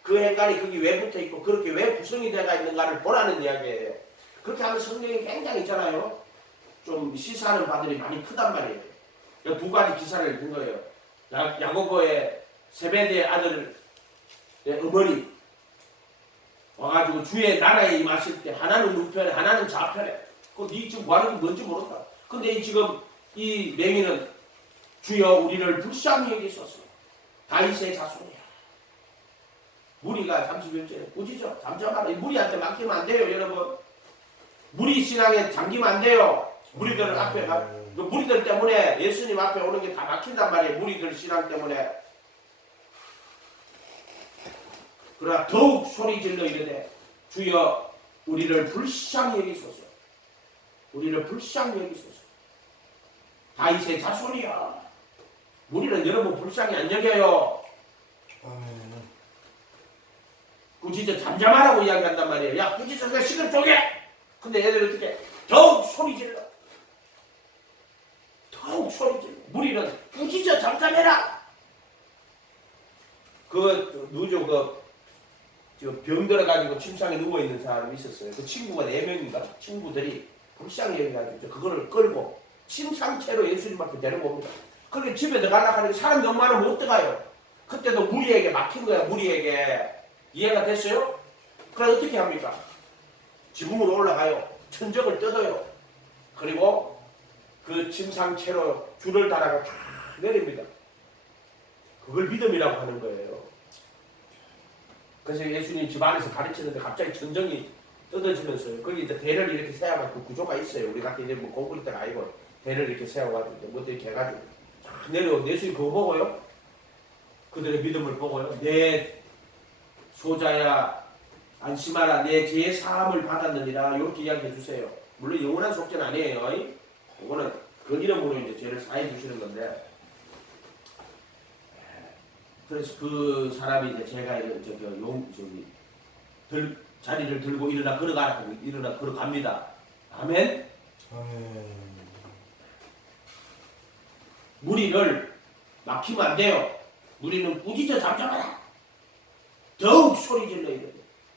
그 행간이 거기 왜 붙어있고 그렇게 왜 구성이 되어 있는가를 보라는 이야기예요. 그렇게 하면 성경이 굉장히 있잖아요. 좀 시사하는 바들이 많이 크단 말이에요. 두 가지 기사를 읽은 거예요. 야고보의 세베대의 아들 어머니 와가지고 주의 나라에 임하실 때 하나는 우편에 하나는 좌편에 네 지금 구하는 게 뭔지 모른다. 근데 지금 이 맹인은 주여 우리를 불쌍히 여기소서 다윗의 자손이야. 무리가 31절에 꾸짖어 잠잠하라. 이 무리한테 맡기면 안 돼요. 여러분 무리 신앙에 잠기면 안 돼요. 무리들 앞에 무리들 때문에 예수님 앞에 오는 게 다 막힌단 말이에요. 무리들 신앙 때문에. 그러나 더욱 소리 질러 이르되 주여 우리를 불쌍히 여기소서. 우리를 불쌍히 여기소서. 다윗의 자손이야. 우리는 여러분 불쌍히 안 여겨요. 꾸짖어 잠잠하라고 이야기한단 말이에요. 야 꾸짖어 내 시간 쪼개. 근데 얘들 어떻게 더욱 소리 질러. 더욱 소리 질러. 무리는 꾸짖어 잠잠해라. 누죠 병 들어가지고 침상에 누워있는 사람이 있었어요. 그 친구가 4명인가? 친구들이 불쌍히 여겨가지고 그거를 끌고 침상채로 예수님 앞에 데리고 옵니다. 그렇게 집에 들어가려고 하는데 사람 너무 많으면 못 들어가요. 그때도 무리에게 막힌 거야. 무리에게. 이해가 됐어요? 그럼 어떻게 합니까? 지붕으로 올라가요. 천적을 뜯어요. 그리고 그 침상채로 줄을 달아가 쫙 내립니다. 그걸 믿음이라고 하는 거예요. 그래서 예수님 집 안에서 가르치는데 갑자기 천정이 뜯어지면서요. 거기 이제 대를 이렇게 세워가지고 구조가 있어요. 우리 같은 이제 뭐 공부할 때가 아니고 대를 이렇게 세워가지고 뭐 이렇게 해가지고 쫙 내려오고 예수님 그거 보고요. 그들의 믿음을 보고요. 내 소자야 안심하라 내 죄의 사함을 받았느니라 이렇게 이야기해 주세요. 물론 영원한 속죄는 아니에요. 이거는 그 이름으로 이제 죄를 사해 주시는 건데. 그래서 그 사람이 이제 제가 자리를 들고 일어나 걸어갑니다. 아멘. 무리를 막히면 안 돼요. 무리는 꾸짖어 잠잠하라. 더욱 소리 질러 이래.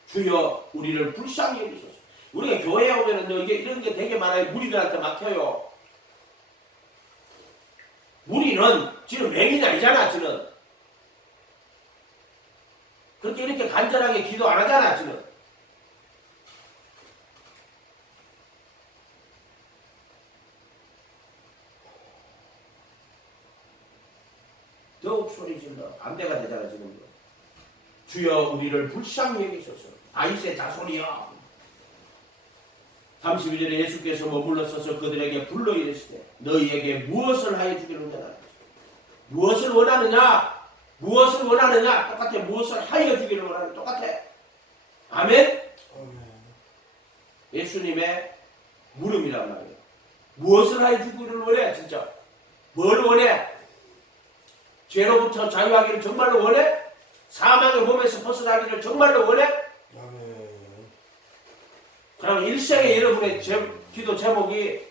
주여 우리를 불쌍히 여기소서. 우리가 교회에 오면은 이게 이런 게 되게 많아요. 무리들한테 막혀요. 무리는 지금 맹인이 아니잖아. 지금 그렇게 이렇게 간절하게 기도 안 하잖아. 지금 더욱 소리 질러. 반대가 되잖아. 지금 주여 우리를 불쌍히 여기소서. 다윗의 자손이여. 32절에 예수께서 머물러 서서 그들에게 불러 이르시되 너희에게 무엇을 하여 주기를 원하느냐. 무엇을 원하느냐. 무엇을 원하느냐. 똑같아. 무엇을 하여 주기를 원하느냐. 똑같아. 아멘. 예수님의 물음이란 말이에요. 무엇을 하여 주기를 원해. 진짜 뭘 원해. 죄로부터 자유하기를 정말로 원해. 사망의 몸에서 벗어나기를 정말로 원해? 그럼 일생에 여러분의 기도 제목이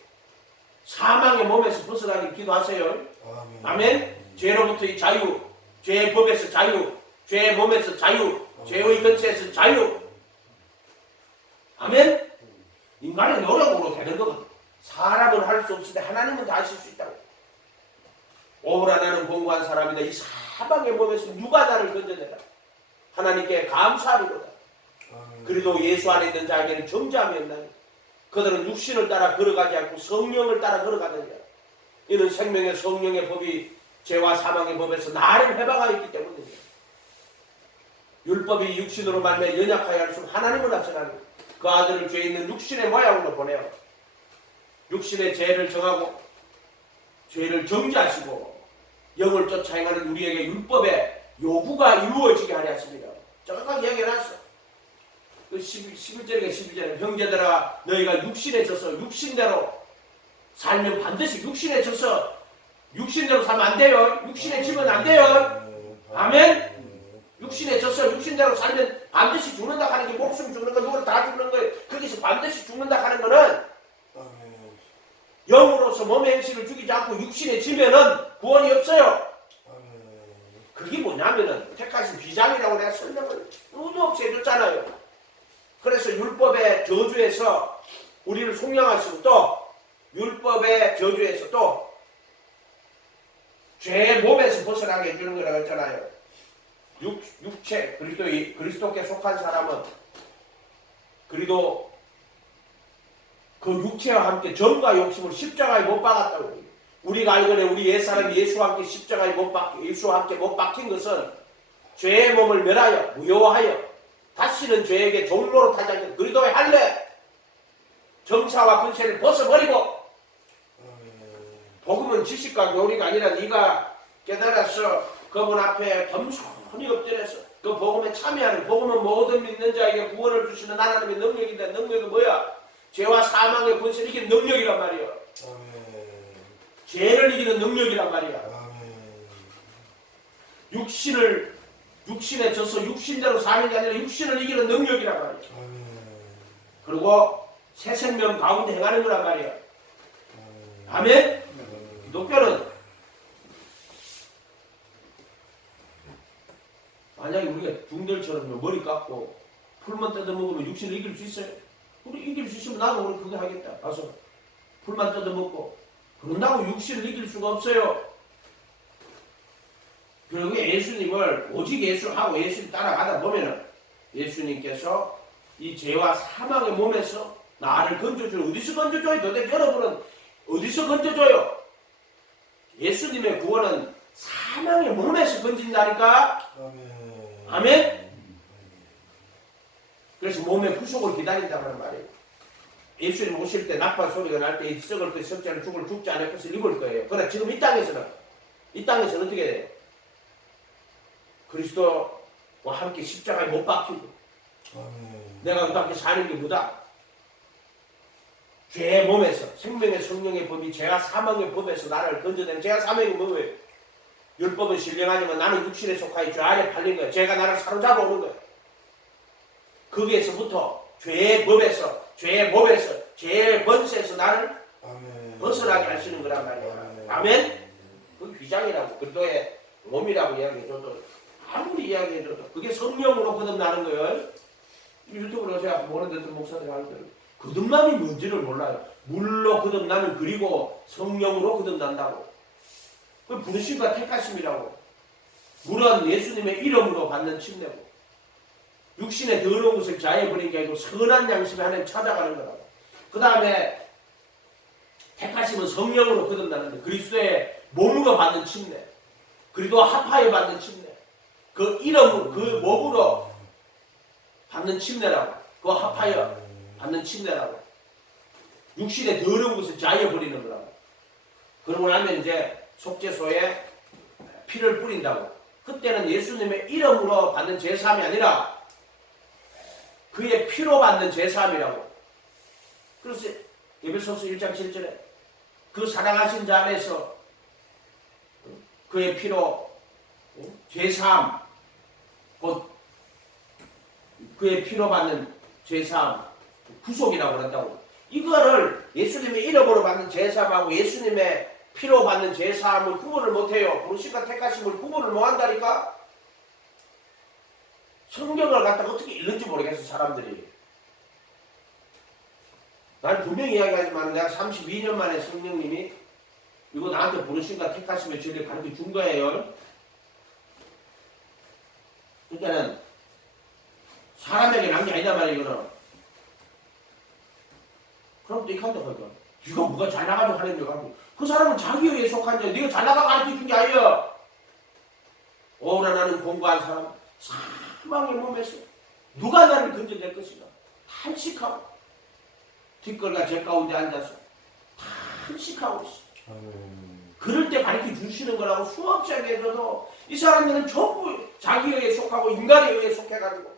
사망의 몸에서 벗어나기를 기도하세요. 아멘. 죄로부터 이 자유, 죄의 법에서 자유, 죄의 몸에서 자유, 죄의 근처에서 자유. 아멘. 인간의 노력으로 되는 거거든. 사람은 할 수 없을 때 하나님은 다 하실 수 있다고. 오호라 나는 공고한 사람이다. 이 사방의 몸에서 누가 나를 건져내라. 하나님께 감사하리로다. 그래도 예수 안에 있는 자에게는 정죄함이 없나니 그들은 육신을 따라 걸어가지 않고 성령을 따라 걸어가느니라. 이는 생명의 성령의 법이 죄와 사망의 법에서 나를 해방하여 있기 때문이다. 율법이 육신으로 말미암아 연약하여 할수록 하나님을 나타나니 그 아들을 죄 있는 육신의 모양으로 보내어 육신의 죄를 정하고 죄를 정죄하시고 영을 쫓아 행하는 우리에게 율법의 요구가 이루어지게 하려 하십니다. 정확하게 이야기해놨어. 11절에 12절에 형제들아 너희가 육신에 져서 육신대로 살면 반드시 육신에 져서 육신대로 살면 안 돼요. 육신에 지면 안 돼요. 아멘. 육신에 져서 육신대로 살면 반드시 죽는다 하는 게 목숨 죽는 거 누구를 다 죽는 거예요. 거기서 반드시 죽는다 하는 거는 영으로서 몸의 행실을 죽이지 않고 육신에 지면은 구원이 없어요. 그게 뭐냐면은 택하신 비장이라고 내가 설명을 의미 없이 해줬잖아요. 그래서 율법의 저주에서 우리를 속량하시고 또 율법의 저주에서 또 죄의 몸에서 벗어나게 해주는 거라고 했잖아요. 육체 그리스도께 속한 사람은 그리도 그 육체와 함께 정과 욕심을 십자가에 못 박았다고 해요. 우리가 알거니 우리 옛사람이 예수와 함께 십자가에 예수와 함께 못 박힌 것은 죄의 몸을 멸하여 무효하여 다시는 죄에게 종로로 타지 않는 그리도의 할례 정사와 근세를 벗어버리고 복음은 지식과 교리가 아니라 네가 깨달아서 그분 앞에 겸손히 엎드려서 그 복음에 참여하는 복음은 모든 믿는 자에게 구원을 주시는 하나님의 능력인데 능력이 뭐야? 죄와 사망의 권세를 이기는 능력이란 말이야. 죄를 이기는 능력이란 말이야. 육신에 져서 육신대로 사는 게 아니라 육신을 이기는 능력이란 말이야. 그리고 새 생명 가운데 행하는 거란 말이야. 아멘? 기독교는 만약에 우리가 중들처럼 머리 깎고 풀만 뜯어먹으면 육신을 이길 수 있어요? 우리 이길 수 있으면 나도 우리 그거 하겠다. 가서 풀만 뜯어먹고 그런다고 육신을 이길 수가 없어요. 결국에 예수님을 오직 예수하고 예수님 따라가다 보면은 예수님께서 이 죄와 사망의 몸에서 나를 건져줘요. 어디서 건져줘요? 도대체 여러분은 어디서 건져줘요? 예수님의 구원은 사망의 몸에서 건진다니까. 아멘? 그래서 몸의 구속을 기다린다는 말이에요. 예수님 오실 때 낙파 소리가 날 때 썩을 때 썩지 않을 죽지 않을 것을 입을 거예요. 그러나 지금 이 땅에서는 어떻게 돼요? 그리스도와 함께 십자가에 못 박히고 내가 그 밖에 사는 게 뭐다? 죄의 몸에서 생명의 성령의 법이 죄와 사망의 법에서 나를 건져내는 죄와 사망의 뭐예요? 율법은 신령하지만 나는 육신에 속하여 죄 아래 팔린 거예요. 죄가 나를 사로잡아 오는 거예요. 거기에서부터 죄의 법에서 죄의 몸에서 죄의 번세에서 나를 벗어나게 하시는 거란 말이에요. 아멘? 그 휘장이라고 그리스도의 몸이라고 이야기해줘도 아무리 이야기해줘도 그게 성령으로 거듭나는 거예요. 유튜브로 제가 모르는 데도 목사들 하는데 거듭남이 뭔지를 몰라요. 물로 거듭나면 그리고 성령으로 거듭난다고. 그 부르심과 택하심이라고. 물은 예수님의 이름으로 받는 침례고 육신의 더러운 것을 자해버린 게 아니고 선한 양심에 하나님 찾아가는 거라고. 그 다음에 택하심은 성령으로 거듭나는데 그리스도의 몸으로 받는 침례 그리고 합하여 받는 침례 그 이름으로 그 몸으로 받는 침례라고. 그 합하여 받는 침례라고. 육신의 더러운 것을 자해버리는 거라고. 그러고 나면 이제 속죄소에 피를 뿌린다고. 그때는 예수님의 이름으로 받는 제사함이 아니라 그의 피로 받는 제사함이라고. 그래서 에베소서 1장 7절에 그 사랑하신 자 안에서 그의 피로 제사함 곧 그의 피로 받는 제사함 구속이라고 한다고. 이거를 예수님의 이름으로 받는 제사함하고 예수님의 피로 받는 제사함을 구분을 못해요. 부르심과 택하심을 구분을 못한다니까. 성경을 갖다가 어떻게 읽는지 모르겠어 사람들이. 난 분명히 이야기하지만 내가 32년 만에 성령님이 이거 나한테 부르심과 택하심의 진리를 가르쳐 준 거예요. 그러니까는 사람에게 난 게 아니다 말이야 이거는. 그럼 또 이 칸도 거죠. 네가 뭐가 잘 나가지고 하는 줄 알고. 그 사람은 자기 의에 속한 자야. 네가 잘 나가 가르쳐 준 게 아니야. 오라 나는 공부한 사람 사망의 몸에서 누가 나를 건져낼 것인가. 탄식하고 뒷걸과 제 가운데 앉아서 탄식하고 있어. 그럴 때 가르쳐 주시는 거라고 수없이 얘기해줘도 이 사람들은 전부 자기 의에 속하고 인간의 의에 속해가지고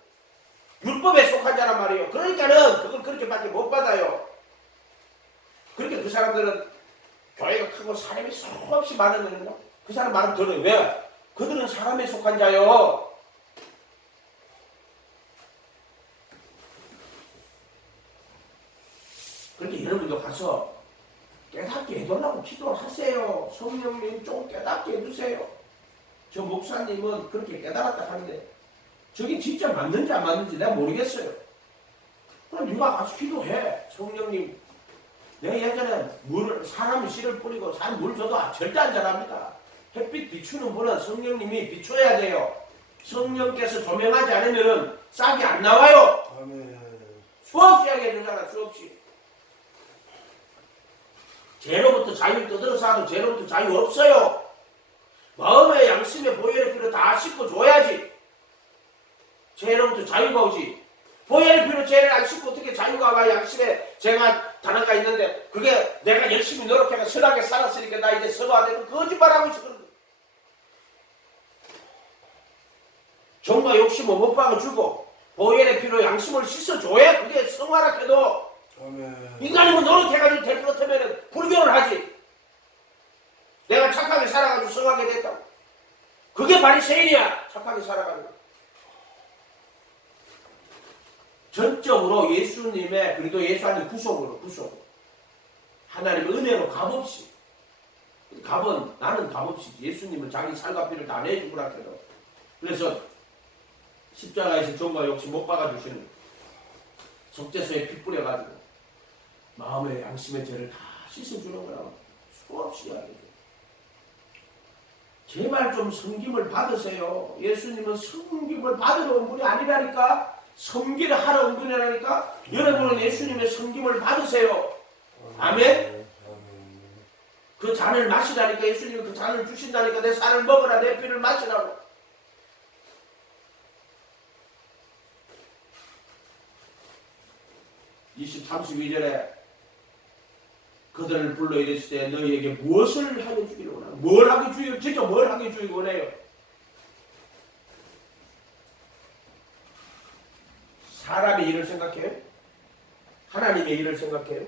율법에 속한 자란 말이에요. 그러니까는 그걸 그렇게밖에 못 받아요. 그렇게 그 사람들은 교회가 크고 사람이 수없이 많은 거니까 그 사람 말은 들어요. 왜? 그들은 사람에 속한 자요. 가서 깨닫게 해달라고 기도하세요. 성령님 좀 깨닫게 해주세요. 저 목사님은 그렇게 깨달았다 하는데 저게 진짜 맞는지 안 맞는지 내가 모르겠어요. 그럼 네가 가서 기도해. 성령님, 내가 예전에 사람이 씨를 뿌리고 사람 물 줘도 절대 안 자랍니다. 햇빛 비추는 분은 성령님이 비춰야 돼요. 성령께서 조명하지 않으면 싹이 안 나와요. 아멘. 수없이 하게 되잖아. 수없이. 죄로부터 자유 떠들어서 하도 죄로부터 자유 없어요. 마음의 양심의 보혈의 피로 다 씻고 줘야지 죄로부터 자유가 오지. 보혈의 피로 죄를 안 씻고 어떻게 자유가 와. 양심에 죄가 단어가 있는데 그게 내가 열심히 노력해서 선하게 살았으니까 나 이제 서가 되고 거짓말하고 있어. 정과 욕심을 못 박아주고 보혈의 피로 양심을 씻어줘야 그게 성화라 해도 인간이면 노력해가지고 될 것 같으면 불교를 하지. 내가 착하게 살아가지고 성하게 됐다고. 그게 바리새인이야. 착하게 살아가는 거. 전적으로 예수님의 그리고 예수 안에 구속으로 하나님의 은혜로 값없이 나는 값없이 예수님은 자기 살과 피를 다 내주구나 해도 그래서 십자가에서 정과 욕심 못 박아주시는 속죄소에 피 뿌려가지고 마음의 양심의 죄를 다 씻어주는 거라고 수없이 이야기해요. 제발 좀 섬김을 받으세요. 예수님은 섬김을 받으러 온 분이 아니라니까. 섬기를 하러 온 분이라니까. 여러분은 예수님의 섬김을 받으세요. 아멘. 그 잔을 마시라니까. 예수님이 그 잔을 주신다니까. 내 살을 먹으라 내 피를 마시라고. (20, 32절에) 그들을 불러 이랬을 때 너희에게 무엇을 하게 주기를 원하나. 뭘 하게 주기를 진짜 뭘 하게 주기를 원해요. 사람의 일을 생각해요? 하나님의 일을 생각해요?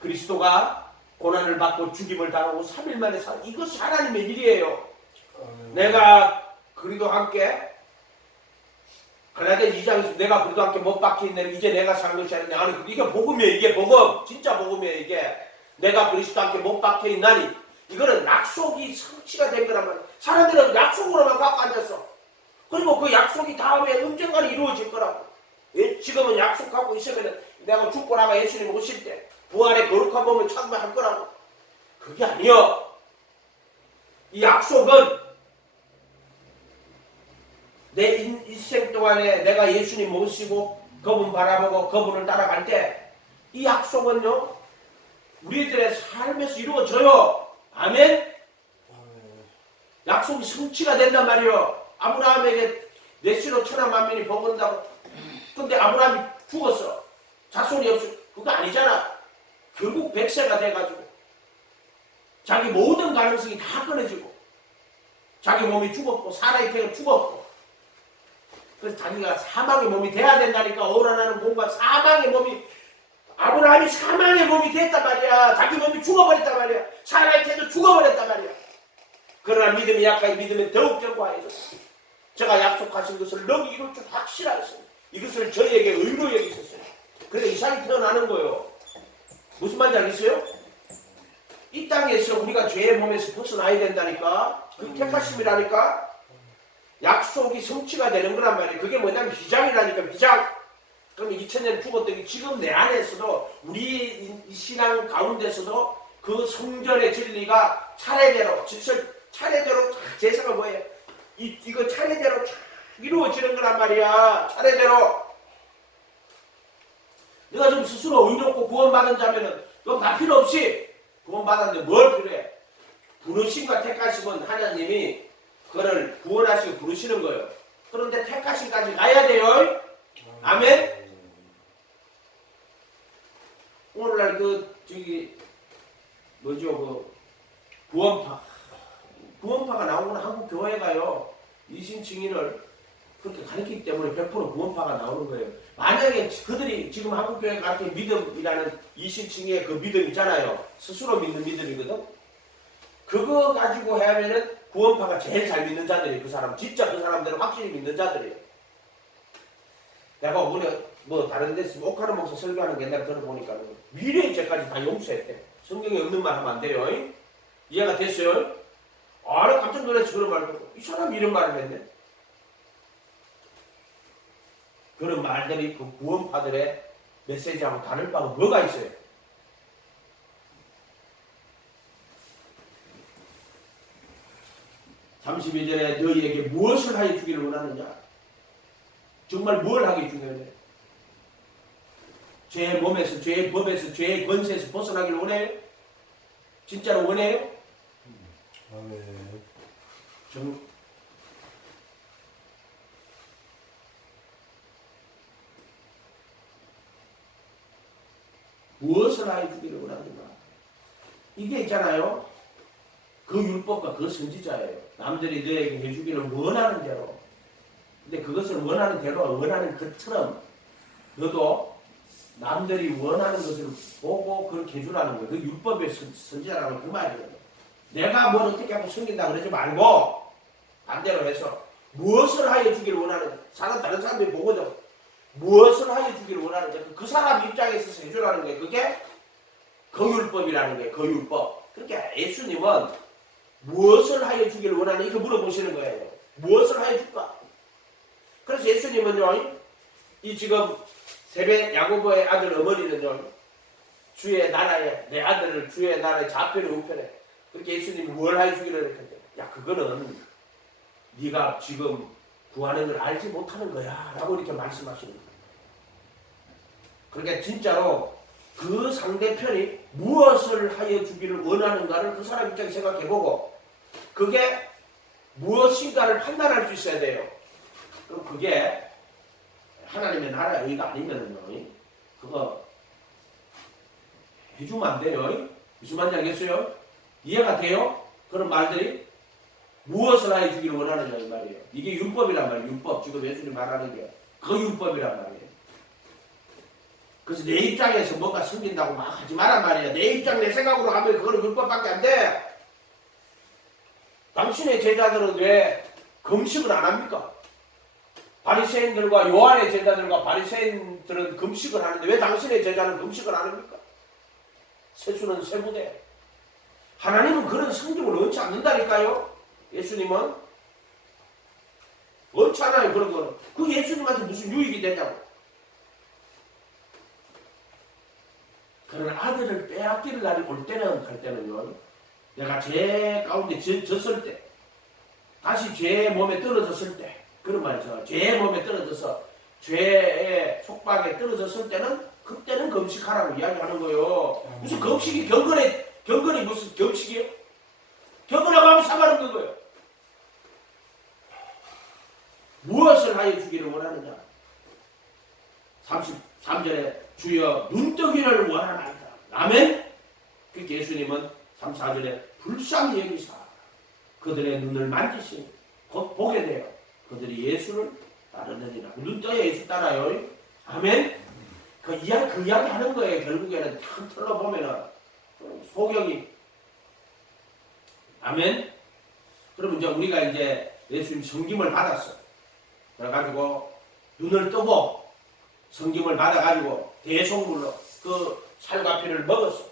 그리스도가 고난을 받고 죽임을 당하고 3일 만에 이것이 하나님의 일이에요. 내가 그리스도와 함께 갈라디아 2장에서 내가 그리스도와 함께 못 박혀있네. 이제 내가 산 것이 아니냐. 아니 이게 복음이에요. 이게 복음. 진짜 복음이에요. 이게 내가 그리스도와 함께 못 박혀있나니 이거는 약속이 성취가 된 거란 말이에요. 사람들은 약속으로만 갖고 앉았어. 그리고 그 약속이 다음에 언젠가는 이루어질 거라고. 지금은 약속하고 있으면 내가 죽고 나가 예수님 오실 때 부활의 거룩한 몸을 참배할 거라고. 그게 아니요. 이 약속은 내 인생 동안에 내가 예수님 모시고 그분 바라보고 그분을 따라갈 때 이 약속은요 우리들의 삶에서 이루어져요. 아멘. 약속이 성취가 된단 말이에요. 아브라함에게 내 씨로 천하 만민이 복은다고. 근데 아브라함이 죽었어. 자손이 없어. 그거 아니잖아. 결국 100세가 돼가지고 자기 모든 가능성이 다 끊어지고 자기 몸이 죽었고 사라의 태가 죽었고 그래서 자기가 사망의 몸이 돼야 된다니까. 오라나는 몸과 사망의 몸이 아브라함이 사망의 몸이 됐단 말이야. 자기 몸이 죽어버렸단 말이야. 사라의 태도 죽어버렸단 말이야. 그러나 믿음이 약하게 믿으면 더욱 견고하여졌어. 제가 약속하신 것을 너무 이룰 줄 확실하였습니다. 이것을 저희에게 의로 여기셨어요. 그래서 이삭이 태어나는 거예요. 무슨 말인지 알겠어요? 이 땅에서 우리가 죄의 몸에서 벗어나야 된다니까. 그 택하심이라니까. 약속이 성취가 되는 거란 말이에요. 그게 뭐냐면 비장이라니까. 비장. 그럼 2000년 죽었더니 지금 내 안에서도 우리 이 신앙 가운데서도 그 성전의 진리가 차례대로 차례대로 제사가 뭐예요? 이거 차례대로 이루어지는 거란 말이야. 차례대로. 내가 좀 스스로 의롭고 구원받은 자면은 그건 다 필요 없이 구원받았는데 뭘 필요해? 부르심과 택하심은 하나님이 그를 구원하시고 부르시는 거예요. 그런데 택하심까지 가야 돼요. 아멘. 오늘날 구원파가 나오는 한국 교회가요 이신칭의를 그렇게 가르치기 때문에 100% 구원파가 나오는 거예요. 만약에 그들이 지금 한국 교회가 가르치는 믿음이라는 이신칭의의 그 믿음 있잖아요. 스스로 믿는 믿음이거든. 그거 가지고 하면은 구원파가 제일 잘 믿는 자들이에요. 그 사람 진짜 그 사람들은 확실히 믿는 자들이에요. 내가 오늘 뭐 다른 데서 옥하는 목사 설교하는 게 옛날에 들어보니까 미래의 죄까지 다 용서했대. 성경에 없는 말 하면 안 돼요. 이해가 됐어요? 아, 나 깜짝 놀라서 그런 말 듣고 이 사람이 이런 말을 했네. 그런 말들이 그 구원파들의 메시지하고 다를 바가 뭐가 있어요? 32절에 너희에게 무엇을 하여 주기를 원하느냐? 정말 뭘 하기 중요해? 죄의 몸에서, 죄의 법에서, 죄의 권세에서 벗어나기를 원해요? 진짜로 원해요? 무엇을 하여 주기를 원하는가? 이게 있잖아요. 그 율법과 그 선지자예요. 남들이 너에게 해주기를 원하는 대로. 근데 그것을 원하는 대로, 원하는 것처럼 너도 남들이 원하는 것을 보고 그렇게 해주라는 거예요. 그 율법의 선지자라는 그 말이에요. 내가 뭘 어떻게 하고 섬긴다 그러지 말고 반대로 해서 무엇을 하여 주기를 원하는가? 다른 사람들이 보거든. 무엇을 하여 주기를 원하는가? 그 사람 입장에서 해주라는 거예요. 그게 거율법이라는 거예요. 거율법. 그러니까 예수님은 무엇을 하여 주기를 원하는가? 이렇게 물어보시는 거예요. 무엇을 하여 줄까? 그래서 예수님은요, 이 지금 세배 야고보의 아들 어머니는요, 주의 나라에, 내 아들을 주의 나라의 좌편에 우편에, 그렇게 예수님이 뭘 하여 주기를 했는데, 야, 그거는 네가 지금 구하는 걸 알지 못하는 거야 라고 이렇게 말씀하시는 거예요. 그러니까 진짜로 그 상대편이 무엇을 하여 주기를 원하는가를 그 사람 입장에 생각해보고 그게 무엇인가를 판단할 수 있어야 돼요. 그럼 그게 하나님의 나라의 의가 아니면은요, 그거 해주면 안 돼요. 무슨 말인지 알겠어요? 이해가 돼요? 그런 말들이 무엇을 하여 주기를 원하느냐 이 말이에요. 이게 율법이란 말이에요. 율법. 지금 예수님 말하는 게 그 율법이란 말이에요. 그래서 내 입장에서 뭔가 숨긴다고 막 하지 마란 말이에요. 내 입장, 내 생각으로 하면 그거는 율법밖에 안 돼. 당신의 제자들은 왜 금식을 안 합니까? 바리새인들과 요한의 제자들과 바리새인들은 금식을 하는데 왜 당신의 제자는 금식을 안 합니까? 세수는 세부대. 하나님은 그런 성경을 얹지 않는다니까요. 예수님은 얹지 않아요. 그런 거는. 그 예수님한테 무슨 유익이 되냐고. 그런 아들을 빼앗길 날이 올 때는 갈 때는요, 내가 죄 가운데 졌을 때, 다시 죄의 몸에 떨어졌을 때, 그런 말이죠. 죄의 몸에 떨어져서 죄의 속박에 떨어졌을 때는 그때는 금식하라고 이야기하는 거예요. 무슨 금식이 경건이 무슨 금식이에요? 경건하고 하면 상관없는 거예요. 무엇을 하여 주기를 원하느냐? 33절에 주여 눈뜨기를 원하나이다. 아멘? 그렇게 예수님은 34절에 불쌍히 여기사 그들의 눈을 만지시니 곧 보게 되어 그들이 예수를 따르느니라. 눈 떠야 예수 따라요. 아멘? 그 이야기 하는 거예요. 결국에는 탁 털러보면은 소경이. 아멘? 그러면 이제 우리가 이제 예수님 성김을 받았어. 그래가지고 눈을 뜨고 성김을 받아가지고 대속물로 그 살과 피를 먹었어.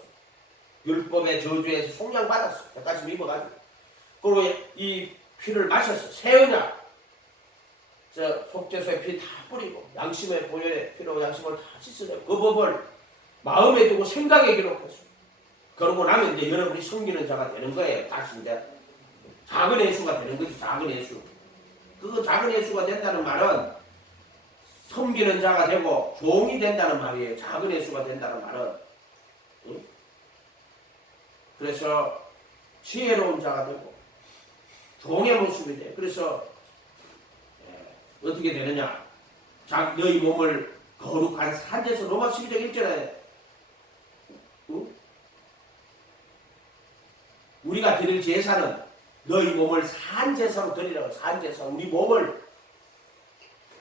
율법의 저주에서 속량받았어. 여기까지 입어가지고. 그리고 이 피를 마셨어. 새 언약. 저 속죄소에 피 다 뿌리고 양심의 보혈의 피로 양심을 다 씻어내고 그 법을 마음에 두고 생각에 기록했어. 그러고 나면 이제 여러분이 섬기는 자가 되는 거예요. 다시 이제 작은 예수가 되는 거지. 작은 예수. 그 작은 예수가 된다는 말은 섬기는 자가 되고 종이 된다는 말이에요. 작은 예수가 된다는 말은. 응? 그래서 지혜로운 자가 되고 종의 모습이 돼. 그래서 어떻게 되느냐? 너희 몸을 거룩한 산제사. 로마 12장 1절에 응? 우리가 드릴 제사는 너희 몸을 산제사로 드리라고. 산제사. 우리 몸을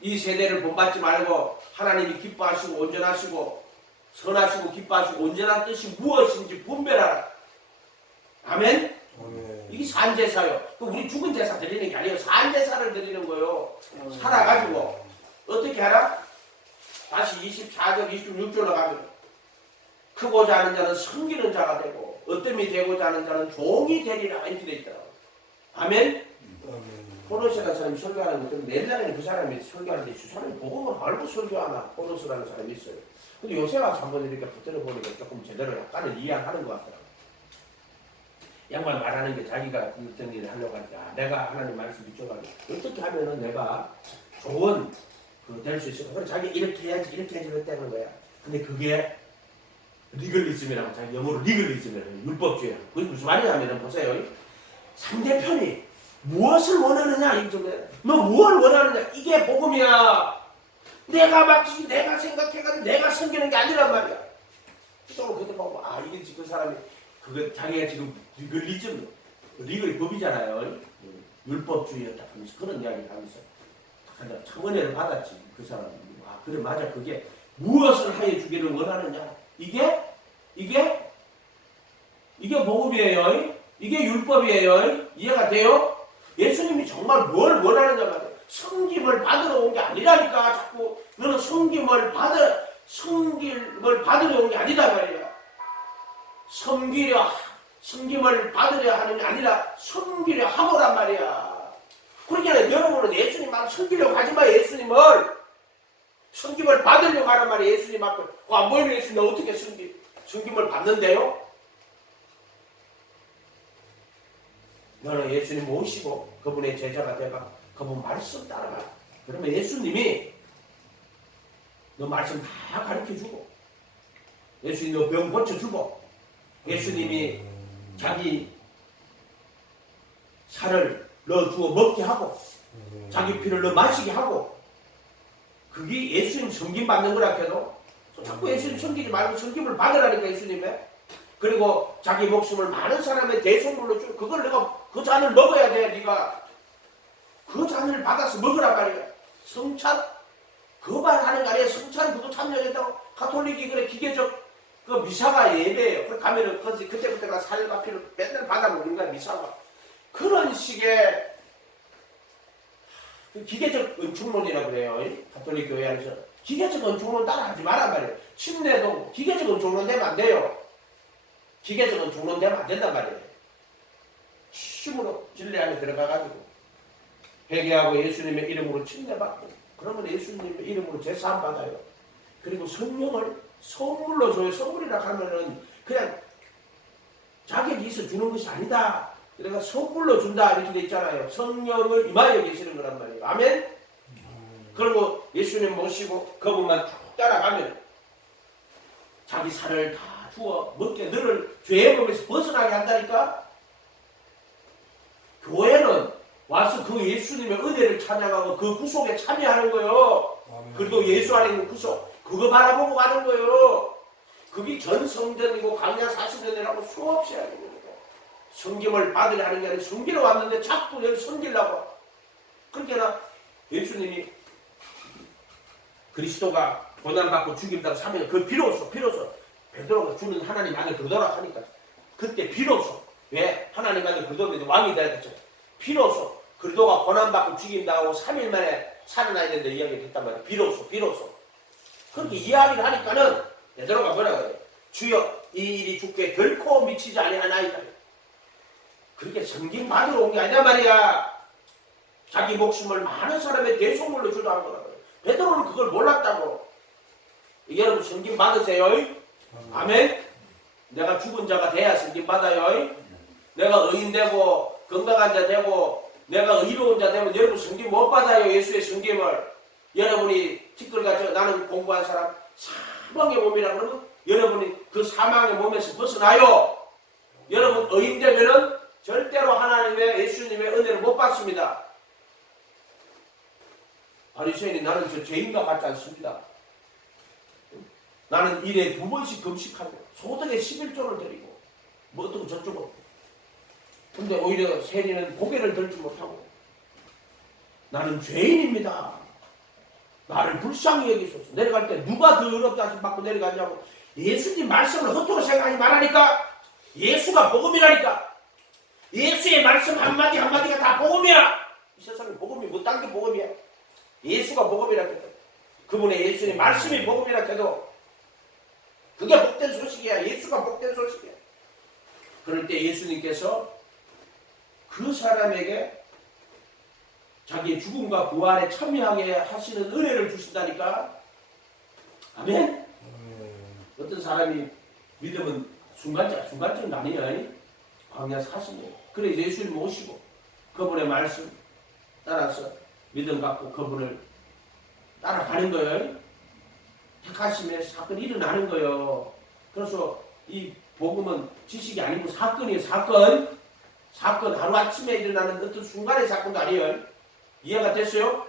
이 세대를 본받지 말고 하나님이 기뻐하시고 온전하시고 선하시고 기뻐하시고 온전한 뜻이 무엇인지 분별하라. 아멘? 이게 산제사요. 우리 죽은 제사 드리는 게 아니에요. 산제사를 드리는 거예요. 살아가지고 어떻게 하라? 다시 24절 26절로 가면 크고자 하는 자는 섬기는 자가 되고 어뜸이 되고자 하는 자는 종이 되리라 이렇게 돼 있더라고요. 아멘. 포로스라는 사람이 설교하는 것들은 옛날에는 그 사람이 설교하는데 그 사람이 복음을 알고 설교하나 포로스라는 사람이 있어요. 근데 요새 와서 한번 이렇게 붙들어 보니까 조금 제대로 약간은 이해하는 것 같더라고요. 양반 말하는 게 자기가 어떤 일을 하려고 하니까 내가 하나님 말씀 비춰가지고 어떻게 하면은 내가 좋은 될 수 있을까? 그래 자기 이렇게 해야지 그랬다는 거야. 근데 그게 리글리즘이라고 자기 영어로 리글리즘이라고 율법주의야. 그게 무슨 말이냐면은 보세요. 상대편이 무엇을 원하느냐 이거잖아요. 너 무엇을 원하느냐 이게 복음이야. 내가 생각해가지고 내가 섬기는 게 아니란 말이야. 또 그때 보면 이게 지금 그 사람이 그거 자기가 지금 리글리즘 리글이 법이잖아요. 율법주의였다 하면서 그런 이야기를 하면서 참 은혜를 받았지 그 사람이. 그래 맞아 그게 무엇을 하여 주기를 원하느냐 이게 복음이에요. 이게 율법이에요. 이해가 돼요? 예수님이 정말 뭘 원하느냐 말이야. 섬김을 받으러 온 게 아니라니까. 자꾸 너는 섬김을 받으러 온 게 아니다 말이야. 섬김을 받으려 하는 게 아니라 섬기려 하고란 말이야. 그러니까 여러분은 예수님 앞에 섬기려고 하지 마. 섬김을 받으려고 하란 말이야. 예수님 앞에. 안 보이는 예수님 너 어떻게 섬김을 받는데요? 너는 예수님 모시고 그분의 제자가 되가 그분 말씀 따라가. 그러면 예수님이 너 말씀 다 가르쳐주고 예수님 너 병 고쳐주고 예수님이 자기 살을 넣어주어 먹게 하고 자기 피를 넣어 마시게 하고 그게 예수님 섬김 받는 거라 해도 자꾸 예수님 섬기지 말고 섬김을 받으라니까 예수님의. 그리고 자기 목숨을 많은 사람의 대속물로 주고 그걸 내가 그 잔을 먹어야 돼. 네가 그 잔을 받아서 먹으란 말이야. 성찬 그 말 하는 거 아니야. 성찬 그거 참여했다고 가톨릭이 그래 기계적 그 미사가 예배예요. 그 가면은 그때부터가 살과 피를 맨날 받아먹는 거야 미사가. 그런 식의 기계적 은총론이라고 그래요. 가톨릭 교회 안에서 기계적 은총론 따라하지 말란 말이에요. 침례도 기계적 은총론 되면 안 돼요. 기계적 은총론 되면 안 된단 말이에요. 힘으로 진리 안에 들어가가지고 회개하고 예수님의 이름으로 침례받고 그러면 예수님의 이름으로 제사함 받아요. 그리고 성령을 선물로 줘요. 선물이라 하면은 그냥 자격이 있어 주는 것이 아니다. 그러니까 선물로 준다 이렇게 돼 있잖아요. 성령을 임하여 계시는 거란 말이에요. 아멘. 그리고 예수님 모시고 그분만 쭉 따라가면 자기 살을 다 주어 먹게 너를 죄의 법에서 벗어나게 한다니까. 교회는 와서 그 예수님의 은혜를 찬양하고 그 구속에 참여하는 거예요. 그리고 예수 안에 있는 구속 그거 바라보고 가는 거예요. 그게 전성전이고 강야 40년이라고 수없이 하는 거예요. 섬김을 받으려 하는 게 아니라 섬기러 왔는데 자꾸 여기 섬기려고. 그러니까 예수님이 그리스도가 고난받고 죽임당한 사명을 그 비로소 베드로가 주는 하나님 안에 그러더라 하니까 그때 비로소 왜 하나님 안에 그러더니 왕이 되었죠. 비로소 그리스도가 고난받고 죽임당하고 3일 만에 살아나야 된다 이야기를 했단 말이에요. 비로소 그렇게 이야기를 하니까는 베드로가 뭐라 그래요? 주여 이 일이 주께 결코 미치지 아니하나이다. 그렇게 섬김 받으러 온 게 아니란 말이야. 자기 목숨을 많은 사람의 대속물로 주도한 거라고요. 베드로는 그걸 몰랐다고. 여러분 섬김 받으세요. 아멘. 내가 죽은 자가 돼야 섬김 받아요. 내가 의인 되고 건강한 자 되고 내가 의로운 자 되면 여러분 섬김 못 받아요. 예수의 섬김을. 여러분이 티끌같이 나는 공부한 사람 사망의 몸이라 그러면 여러분이 그 사망의 몸에서 벗어나요. 여러분 의인 되면은 절대로 하나님의 예수님의 은혜를 못 받습니다. 바리새인이 나는 저 죄인과 같지 않습니다. 나는 일에 2번씩 금식하고 소득에 11조를 드리고 뭐 어떻고 저쩌고. 근데 오히려 세리는 고개를 들지 못하고 나는 죄인입니다. 나를 불쌍히 여기소서. 내려갈 때 누가 더 어렵다 하심 받고 내려가냐고. 예수님 말씀을 헛되고 생각하지 말라니까. 예수가 복음이라니까. 예수의 말씀 한마디 한마디가 다 복음이야. 이 세상에 복음이 뭐 딴 게 복음이야. 예수가 복음이라니까. 그분의 예수님 말씀이 복음이라 해도 그게 복된 소식이야. 예수가 복된 소식이야. 그럴 때 예수님께서 그 사람에게 자기의 죽음과 부활에 참여하게 하시는 은혜를 주신다니까. 아멘. 어떤 사람이 믿으면 순간적인 아니에요. 광야에서 하시네요. 그래 예수님 모시고 그분의 말씀 따라서 믿음 갖고 그분을 따라가는 거예요. 택하심에 사건이 일어나는 거예요. 그래서 이 복음은 지식이 아니고 사건이에요. 사건 하루아침에 일어나는 어떤 순간의 사건도 아니에요. 이해가 됐어요?